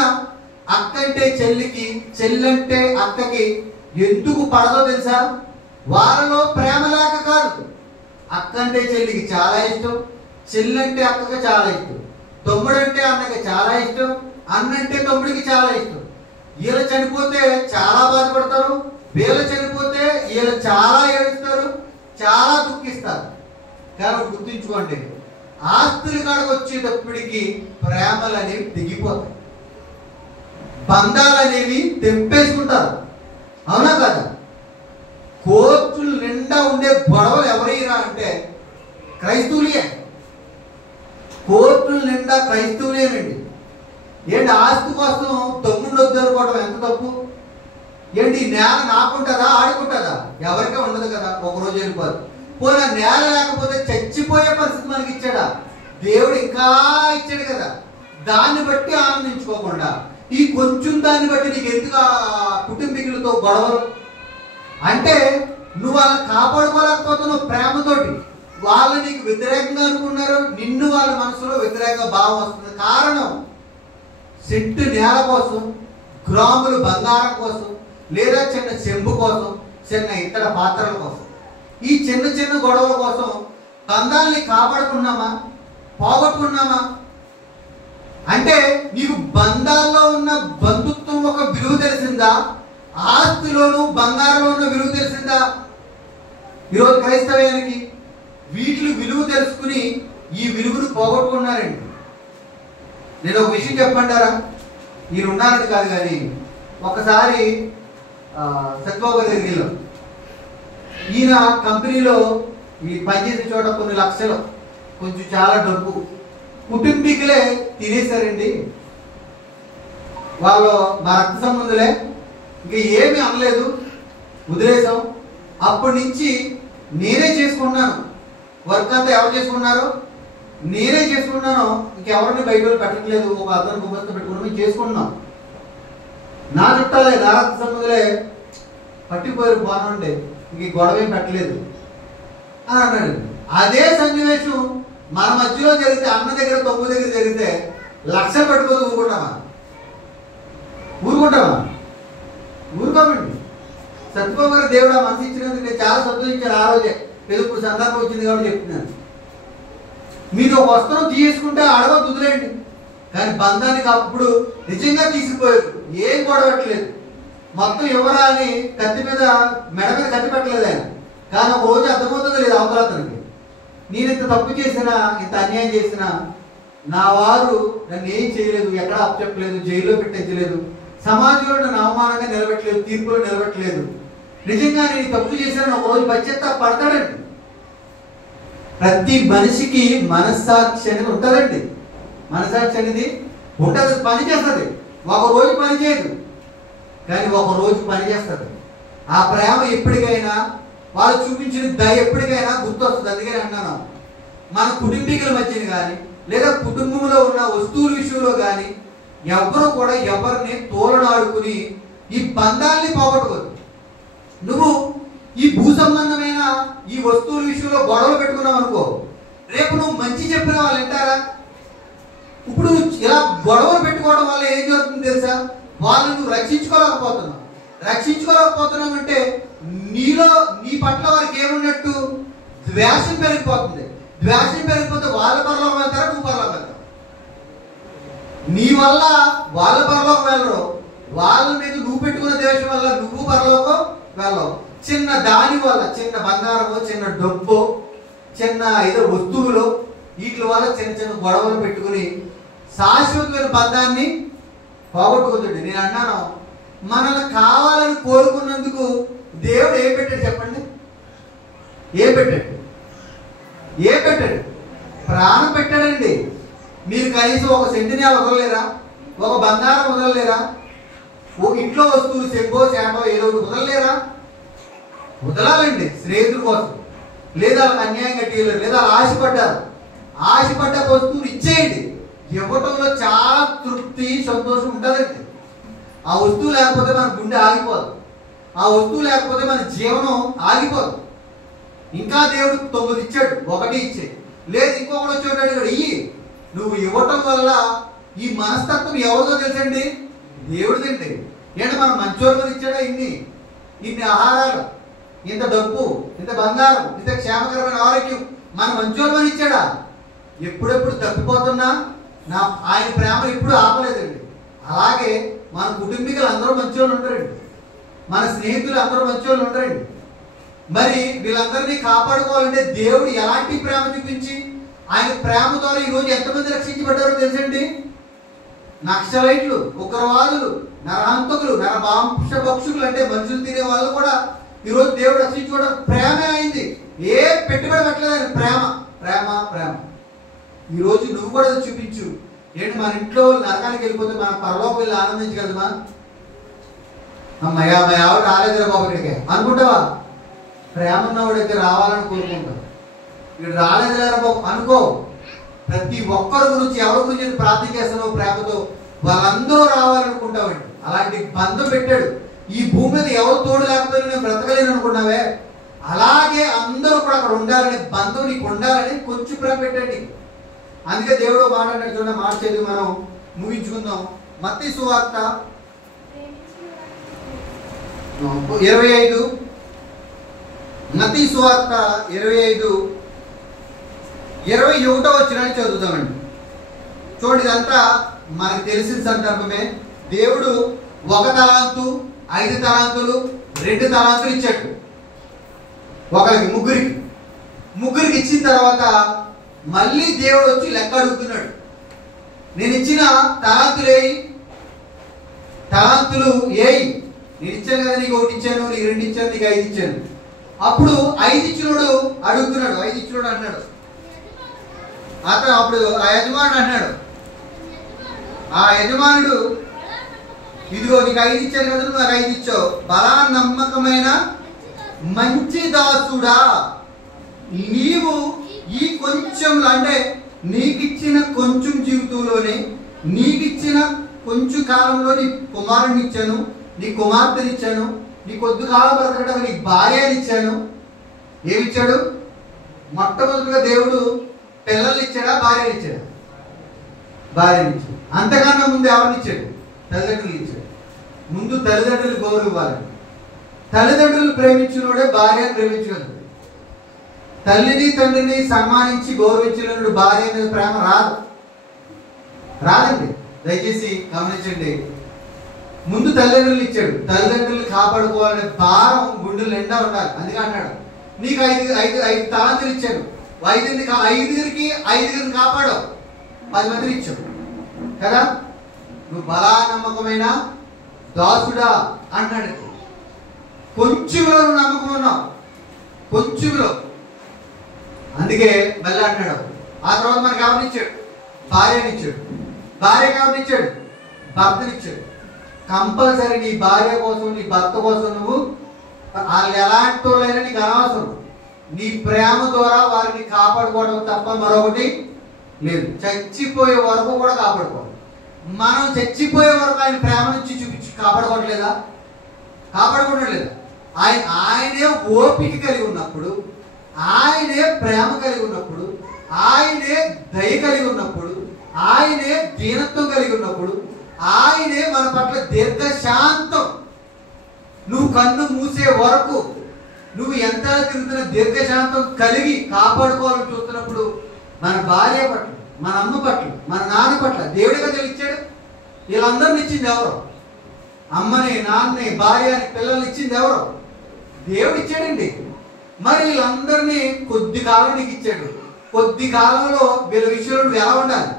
అక్కంటే చెల్లికి, చెల్లంటే అక్కకి ఎందుకు పడదో తెలుసా? వాళ్ళలో ప్రేమ లేక కాదు, అక్క అంటే చెల్లికి చాలా ఇష్టం, చెల్లి అంటే అక్కకి చాలా ఇష్టం, తమ్ముడు అంటే అన్నకి చాలా ఇష్టం, అన్న అంటే తమ్ముడికి చాలా ఇష్టం. వీళ్ళు చనిపోతే చాలా బాధపడతారు, వీళ్ళు చనిపోతే వీళ్ళు చాలా ఏడుస్తారు, చాలా దుఃఖిస్తారు. కానీ గుర్తుంచుకోండి, ఆస్తుల కాడకు వచ్చేటప్పటికి ప్రేమలు అనేవి తెగిపోతాయి, బంధాలు అనేవి తెంపేసుకుంటారు. అవునా కదా? కోర్టులు నిండా ఉండే గొడవలు ఎవరైనా అంటే క్రైస్తవులే. కోర్టులు నిండా క్రైస్తవులేనండి. ఏంటి ఆస్తి కోసం తమ్ముడు వద్దు అనుకోవడం ఎంత తప్పు? ఏంటి నేల నాకుంటుందా ఆడుకుంటుందా? ఎవరికే ఉండదు కదా, ఒకరోజు వెళ్ళిపోదు. పోయిన నేల లేకపోతే చచ్చిపోయే పరిస్థితి మనకి ఇచ్చాడా? దేవుడు ఇంకా ఇచ్చాడు కదా. దాన్ని బట్టి ఆనందించుకోకుండా ఈ కొంచెం దాన్ని బట్టి నీకు ఎందుకు కుటుంబీకులతో గొడవలు? అంటే నువ్వు వాళ్ళని కాపాడుకోలేకపోతున్నావు ప్రేమతోటి. వాళ్ళు నీకు వ్యతిరేకంగా అనుకున్నారు, నిన్ను వాళ్ళ మనసులో వ్యతిరేక భావం వస్తుంది. కారణం సెంటు నేల కోసం, గ్రాములు బంగారం కోసం, లేదా చిన్న చెంబు కోసం, చిన్న ఇతర పాత్రల కోసం, ఈ చిన్న చిన్న గొడవల కోసం బంధాలని కాపాడుకున్నామా, పోగొట్టుకున్నామా? అంటే నీకు బంధాల్లో ఉన్న బంధుత్వం ఒక విలువ తెలిసిందా? ఆస్తిలోను బంగారంలో ఉన్న విలువ తెలిసిందా? ఈరోజు క్రైస్తవ్యానికి వీటిని విలువ తెలుసుకుని ఈ విలువను పోగొట్టుకున్నారండి. నేను ఒక విషయం చెప్పంటారా? మీరు ఉన్నారని కాదు, కానీ ఒకసారి సత్యబాబు దగ్గరలో ఈయన కంపెనీలో ఈ పనిచేసే చోట కొన్ని లక్షలు, కొంచెం చాలా డబ్బు కుటుంబీకులే తినేశారండి. వాళ్ళు మా రక్త సంబంధులే, ఇంకా ఏమీ అనలేదు, వదిలేసాం. అప్పటి నుంచి నేనే చేసుకున్నాను. వర్క్ అంతా ఎవరు చేసుకున్నారో నేనే చేసుకున్నాను, ఇంకెవరిని బయట పెట్టట్లేదు. ఒక అతను గుమ్మస్తో పెట్టుకుని మేము చేసుకుంటున్నాం. నా చుట్టాలే, నా రక్త సంబంధులే పట్టిపోయారు, బాగుండే, ఇంక గొడవ ఏం పెట్టలేదు అని అన్నాడు. అదే సన్నివేశం మన మధ్యలో జరిగితే, అన్న దగ్గర తమ్ముడు దగ్గర జరిగితే లక్షలు పట్టుకొని ఊరుకుంటామా? ఊరుకోమండి. సత్యబాబు గారు దేవుడు ఆ మనసు ఇచ్చినందుకు నేను చాలా సంతోషించాను. ఆ రోజే ఏదో ఇప్పుడు సందర్భం వచ్చింది కాబట్టి చెప్తున్నాను. మీరు ఒక వస్త్రం తీసుకుంటే అడవ వదిలేయండి, కానీ బంధానికి అప్పుడు నిజంగా తీసుకుపోయారు, ఏం గొడవట్లేదు. మొత్తం ఎవరా అని కత్తి మీద మెడ మీద కత్తి పెట్టలేదు ఆయన. కానీ ఒక రోజు అర్థమవుతుంది లేదు అవతల అతనికి, నేను ఇంత తప్పు చేసినా, ఇంత అన్యాయం చేసినా నా వారు నన్ను ఏం చేయలేదు, ఎక్కడా అప్పచెప్పలేదు, జైల్లో పెట్టించలేదు, సమాజంలో నన్ను అవమానంగా నిలబెట్టలేదు, తీర్పులో నిలబెట్టలేదు. నిజంగా నేను తప్పు చేశాను ఒక రోజు పశ్చాత్తాప పడతాడండి. ప్రతి మనిషికి మనస్సాక్షి అనేది ఉంటుందండి. మనస్సాక్షి అనేది ఉంటుంది, పని చేస్తుంది. ఒక రోజు పని చేయదు, కానీ ఒక రోజు పని చేస్తుంది. ఆ ప్రేమ ఎప్పటికైనా, వాళ్ళు చూపించిన దయ ఎప్పటికైనా గుర్తొస్తుంది. అందుకని అన్నాను, మన కుటుంబీకుల మధ్యన కానీ, లేదా కుటుంబంలో ఉన్న వస్తువుల విషయంలో కానీ ఎవరు కూడా ఎవరిని తోలనాడుకుని ఈ బంధాలని పోగొట్టుకోదు. నువ్వు ఈ భూ సంబంధమైన ఈ వస్తువుల విషయంలో గొడవలు పెట్టుకున్నావు అనుకో, రేపు నువ్వు మంచి చెప్పిన వాళ్ళు వింటారా? ఇప్పుడు ఇలా గొడవలు పెట్టుకోవడం వల్ల ఏం జరుగుతుంది తెలుసా? వాళ్ళని నువ్వు రక్షించుకోలేకపోతున్నావు అంటే నీలో, నీ పట్ల వారికి ఏమున్నట్టు? ద్వేషం పెరిగిపోతుంది. ద్వేషం పెరిగిపోతే వాళ్ళ పరలోకం వెళ్తారా, నువ్వు పరలోకం వెళ్తావు. నీ వల్ల వాళ్ళ పరలోకం వెళ్ళరు, వాళ్ళ మీద నువ్వు పెట్టుకున్న ద్వేషం వల్ల నువ్వు పరలోకం వెళ్ళవు. చిన్న దాని వల్ల, చిన్న బంగారమో, చిన్న డబ్బు, చిన్న ఏదో వస్తువులు, వీటి వల్ల చిన్న చిన్న గొడవలు పెట్టుకుని శాశ్వతమైన బంధాన్ని పోగొట్టుకుంటుంది. నేను అన్నాను, మనల్ని కావాలని కోరుకున్నందుకు దేవుడు ఏం పెట్టాడు చెప్పండి? ఏం పెట్టాడు? ప్రాణం పెట్టాడండి. మీరు కనీసం ఒక సెంటిని వదలలేరా? ఒక బంగారం వదలలేరా? ఒక ఇంట్లో వస్తువులు, చెంబో చేపో ఏదో వదలలేరా? వదలాలండి స్నేహితుల కోసం, లేదా అన్యాయం కట్టేయలేరు, లేదా ఆశపడ్డ వస్తువులు ఇచ్చేయండి. ఇవ్వటంలో చాలా తృప్తి, సంతోషం ఉంటుందండి. ఆ వస్తువు లేకపోతే మన గుండె ఆగిపోదు, ఆ వస్తువు లేకపోతే మన జీవనం ఆగిపోదు. ఇంకా దేవుడు 9 ఇచ్చాడు, 1 ఇచ్చే లేదు, ఇంకొకటి వచ్చేటాడు ఇక్కడ. నువ్వు ఇవ్వటం వల్ల ఈ మనస్తత్వం ఎవరిదో తెలుసండి? దేవుడిదండి. ఏంటంటే మనం మంచోళ్ళని ఇచ్చాడా ఇన్ని ఆహారాలు, ఇంత డబ్బు, ఇంత బంగారం, ఇంత క్షేమకరమైన ఆరోగ్యం మన మంచోళ్ళని ఇచ్చాడా? ఎప్పుడెప్పుడు తప్పిపోతున్నా ఆయన ప్రేమ ఎప్పుడు ఆపలేదండి. అలాగే మన కుటుంబీకులు అందరూ మంచోళ్ళు ఉంటారండి, మన స్నేహితులు అందరూ మంచోళ్ళు ఉంటారండి. మరి వీళ్ళందరినీ కాపాడుకోవాలంటే దేవుడు ఎలాంటి ప్రేమ చూపించి ఆయన ప్రేమ ద్వారా ఈరోజు ఎంతమంది రక్షించబడ్డారో తెలుసండి? నక్సలైట్లు, ఉగ్రవాదులు, నరహంతకులు, నరమాంస భక్షకులు అంటే మనుషులు తినే వాళ్ళు కూడా ఈరోజు దేవుడు రక్షించుకోవడం ప్రేమే అయింది. ఏ పెట్టుబడి పెట్టలేదని ప్రేమ ప్రేమ ప్రేమ. ఈరోజు నువ్వు కూడా చూపించు. ఏంటి మన ఇంట్లో నరకానికి వెళ్ళిపోతే మన పరలోకి వెళ్ళి ఆనందించగలమా? అమ్మయ్యా మా ఆవిడ రాలేదురా బాబు ఇక్కడికే అనుకుంటావా? ప్రేమ ఉన్నవాడైతే రావాలని కోరుకుంటావు. ఇక్కడ రాలేదురా బాబు అనుకో. ప్రతి ఒక్కరి గురించి ఎవరి గురించి ప్రార్థన చేస్తున్నావు ప్రేమతో, వాళ్ళందరూ రావాలనుకుంటావండి. అలాంటి బంధం పెట్టాడు. ఈ భూమి మీద ఎవరు తోడు లేకపోతే నేను బ్రతకలేను అనుకున్నావే, అలాగే అందరూ కూడా అక్కడ ఉండాలని బంధం నీకు ఉండాలని కొంచెం ప్రేమ పెట్టండి. అందుకే దేవుడు మాట్లాడినట్టు మాట చదివి మనం ముగించుకుందాం. మత్తయి సువార్త 25, మత్తయి సువార్త 25, 21వ వచనాన్ని చదువుతామండి. చూడండి, ఇదంతా మనకు తెలిసిన సందర్భమే. దేవుడు 1 తలాంతు, 5 తలాంతులు, 2 తలాంతులు ఇచ్చాడు. ఒకరికి ముగ్గురికి ఇచ్చిన తర్వాత మళ్ళీ దేవుడు వచ్చి లెక్క అడుగుతున్నాడు. నేను ఇచ్చిన తలాంతులు ఏయి, నేను ఇచ్చాను కదా, నీకు 1 ఇచ్చాను, నీకు 2 ఇచ్చాను, నీకు 5 ఇచ్చాను. అప్పుడు 5 ఇచ్చినోడు అడుగుతున్నాడు. 5 ఇచ్చినోడు అన్నాడు. అప్పుడు ఆ యజమానుడు అన్నాడు, ఆ యజమానుడు ఇదిగో నీకు 5 ఇచ్చాను కదా, నువ్వు నాకు 5 ఇచ్చావు. బలా నమ్మకమైన మంచి దాసుడా, నీవు ఈ కొంచెంలో అంటే నీకిచ్చిన కొంచెం జీవితంలోనే, నీకిచ్చిన కొంచెం కాలంలో నీ కుమారుని ఇచ్చాను, నీ కుమార్తెని ఇచ్చాను, నీ కొద్ది కాలం బ్రతకడం నీ భార్యని ఇచ్చాను. ఏమిచ్చాడు? మొట్టమొదటిగా దేవుడు పిల్లల్ని ఇచ్చాడా, భార్యని ఇచ్చాడా? భార్యని ఇచ్చాడు. అంతకన్నా ముందు ఎవరిని ఇచ్చాడు? తల్లిదండ్రులు ఇచ్చాడు. ముందు తల్లిదండ్రులు గౌరవం ఇవ్వాలి. తల్లిదండ్రులు ప్రేమించినోడే భార్యను ప్రేమించగలడు. తల్లిని తండ్రిని సన్మానించి గౌరవించిన భార్య మీద ప్రేమ రాదండి. దయచేసి గమనించండి. ముందు తల్లిదండ్రులు ఇచ్చాడు. తల్లిదండ్రులు కాపాడుకోవాలనే భారం గుండెలు నిండా ఉండాలి. అందుకే అన్నాడు, నీకు 5 తలాంతులు ఇచ్చాను, 5గురికి కాపాడావు, 10 మందిని ఇచ్చావు కదా, నువ్వు బలా నమ్మకమైన దాసుడా అంటాడు. కొంచెంలో నువ్వు నమ్మకం ఉన్నావు, కొంచెంలో. అందుకే మళ్ళీ అంటున్నాడు. ఆ తర్వాత మనకి ఎవరిని ఇచ్చాడు? భార్యని ఇచ్చాడు. భార్య ఎవరిని ఇచ్చాడు? భర్తని ఇచ్చాడు. కంపల్సరీ నీ భార్య కోసం, నీ భర్త కోసం నువ్వు వాళ్ళు ఎలాంటి వాళ్ళైనా నీకు అనవసరం. నీ ప్రేమ ద్వారా వారిని కాపాడుకోవడం తప్ప మరొకటి లేదు. చచ్చిపోయే వరకు కూడా కాపాడుకోవాలి. మనం చచ్చిపోయే వరకు ఆయన ప్రేమ నుంచి చూపించి కాపాడుకోవట్లేదా? కాపాడుకోవట్లేదా? ఆయనే ఓపిక కలిగి ఉన్నప్పుడు, ఆయనే ప్రేమ కలిగి ఉన్నప్పుడు, ఆయనే దయ కలిగి ఉన్నప్పుడు, ఆయనే దీనత్వం కలిగి ఉన్నప్పుడు, ఆయనే మన పట్ల దీర్ఘశాంతం, నువ్వు కన్ను మూసే వరకు నువ్వు ఎంత తిరుగుతున్న దీర్ఘశాంతం కలిగి కాపాడుకోవాలని చూస్తున్నప్పుడు మన భార్య పట్ల, మన అమ్మ పట్ల, మన నాన్న పట్ల దేవుడిగా తెలిచాడు. వీళ్ళందరిని ఇచ్చింది ఎవరు? అమ్మని, నాన్నని, భార్యని, పిల్లల్ని ఇచ్చింది ఎవరు? దేవుడు ఇచ్చాడండి. మరి వీళ్ళందరినీ కొద్ది కాలం నీకు ఇచ్చాడు. కొద్ది కాలంలో వీళ్ళ విషయంలో ఎలా ఉండాలి?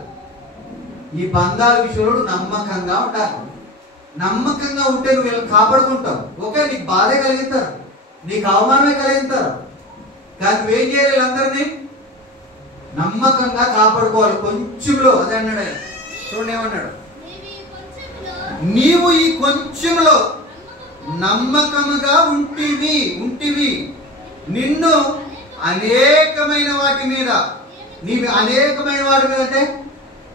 ఈ బంధాల విషయంలో నమ్మకంగా ఉండాలి. నమ్మకంగా ఉంటే నువ్వు వీళ్ళని కాపాడుకుంటావు. ఓకే, నీకు బాధే కలిగిస్తారు, నీకు అవమానమే కలిగిస్తారు, కానీ నువ్వేం చేయాలి? వీళ్ళందరినీ నమ్మకంగా కాపాడుకోవాలి. కొంచెంలో అదే అన్నాడు ఆయన. చూడండి ఏమన్నాడు, నీవు ఈ కొంచెంలో నమ్మకముగా ఉంటివి నిన్ను అనేకమైన వాటి మీద, నీవు అనేకమైన వాటి మీద అంటే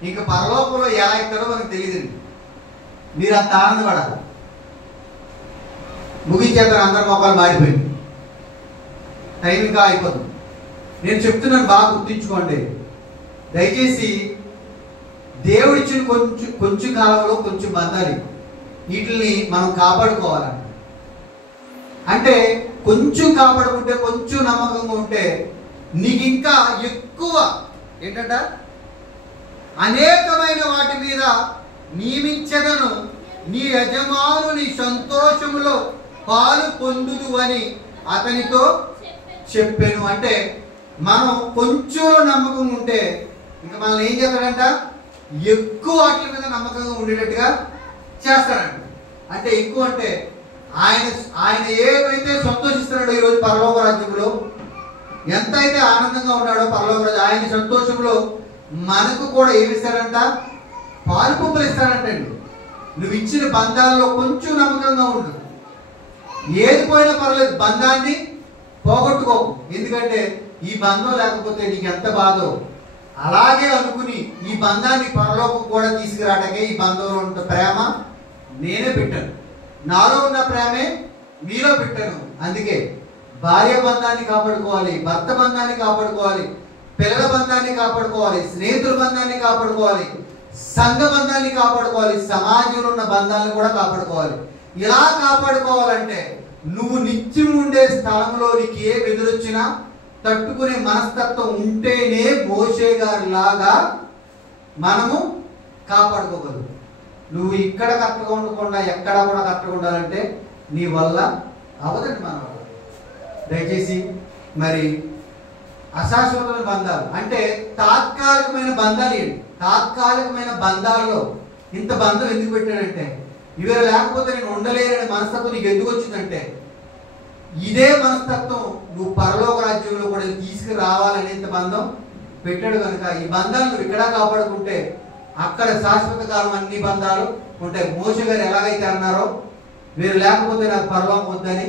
ఇంక పరలోకంలో ఎలా ఇస్తాడో మనకు తెలియదండి. మీరు అంత ఆనందపడాలి. ముగించేస్తారు, అందరి మొక్కలు మారిపోయింది, టైం ఇంకా అయిపోతుంది. నేను చెప్తున్నాను, బాగా గుర్తించుకోండి దయచేసి. దేవుడిచ్చిన కొంచెం కాలంలో కొంచెం బంధాలు, వీటిని మనం కాపాడుకోవాలంట. అంటే కొంచెం కాపాడుకుంటే, కొంచెం నమ్మకంగా ఉంటే నీకు ఇంకా ఎక్కువ ఏంటంట, అనేకమైన వాటి మీద నియమించదను, నీ యజమానుని సంతోషములో పాలు పొందుదు అని అతనితో చెప్పాను. అంటే మనం కొంచెం నమ్మకం ఉంటే ఇంకా మనల్ని ఏం చేస్తాడంట, ఎక్కువ వాటి మీద నమ్మకంగా ఉండేటట్టుగా చేస్తాడంట. అంటే ఎక్కువ అంటే ఆయన ఏవైతే సంతోషిస్తున్నాడో ఈరోజు పరలోక రాజ్యంలో, ఎంత అయితే ఆనందంగా ఉన్నాడో పరలోక రాజ్యం, ఆయన సంతోషంలో మనకు కూడా ఏమిస్తాడంట, పాలు పంపులు ఇస్తాడంటండి. నువ్వు ఇచ్చిన బంధాల్లో కొంచెం నమ్మకంగా ఉండు. ఏది పోయినా పర్లేదు, బంధాన్ని పోగొట్టుకోకు. ఎందుకంటే ఈ బంధం లేకపోతే నీకు ఎంత బాధో. అలాగే అనుకుని ఈ బంధాన్ని పరలోకం కూడా తీసుకురావడానికే ఈ బంధంలో ఉన్న ప్రేమ నేనే పెట్టాను, నాలో ఉన్న ప్రేమే మీలో పెట్టాను. అందుకే భార్య బంధాన్ని కాపాడుకోవాలి, భర్త బంధాన్ని కాపాడుకోవాలి, పిల్లల బంధాన్ని కాపాడుకోవాలి, స్నేహితుల బంధాన్ని కాపాడుకోవాలి, సంఘ బంధాన్ని కాపాడుకోవాలి, సమాజంలో ఉన్న బంధాలను కూడా కాపాడుకోవాలి. ఇలా కాపాడుకోవాలంటే నువ్వు నిత్యం ఉండే స్థలంలో నీకు ఏ ఎదురొచ్చినా తట్టుకునే మనస్తత్వం ఉంటేనే మోషే గారి లాగా మనము కాపాడుకోగలవు. నువ్వు ఇక్కడ కరెక్ట్గా ఉండకుండా ఎక్కడ కూడా కరెక్ట్గా ఉండాలంటే నీ వల్ల అవదండి. మన వల్ల దయచేసి మరి అశాశ్వతమైన బంధాలు అంటే తాత్కాలికమైన బంధాలు ఏంటి, తాత్కాలికమైన బంధాల్లో ఇంత బంధం ఎందుకు పెట్టాడంటే, ఇవి లేకపోతే నేను ఉండలేననే మనస్తత్వం నీకు ఎందుకు వచ్చిందంటే, ఇదే మనస్తత్వం నువ్వు పరలోక రాజ్యంలో కూడా తీసుకురావాలని ఇంత బంధం పెట్టాడు కనుక ఈ బంధాలు నువ్వు ఇక్కడ కాపాడుకుంటే అక్కడ శాశ్వత కాలం అన్ని బంధాలు ఉంటాయి. మోషే గారు ఎలాగైతే అన్నారో వీరు లేకపోతే నాకు పరలోకం వద్దని,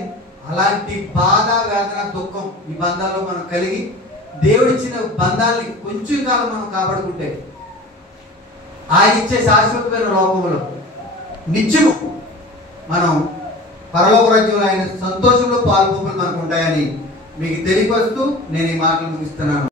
అలాంటి బాధ, వేదన, దుఃఖం ఈ బంధాల్లో మనం కలిగి దేవుడిచ్చిన బంధాల్ని కొంచెం కాలం మనం కాపాడుకుంటే ఆయన ఇచ్చే శాశ్వతమైన లోకంలో నిత్యము మనం పరలోక రాజ్యంలో ఆయన సంతోషంలో పాల్గొని మనకు ఉంటాయని మీకు తెలియపరుస్తూ నేను ఈ మాటలు ముగిస్తున్నాను.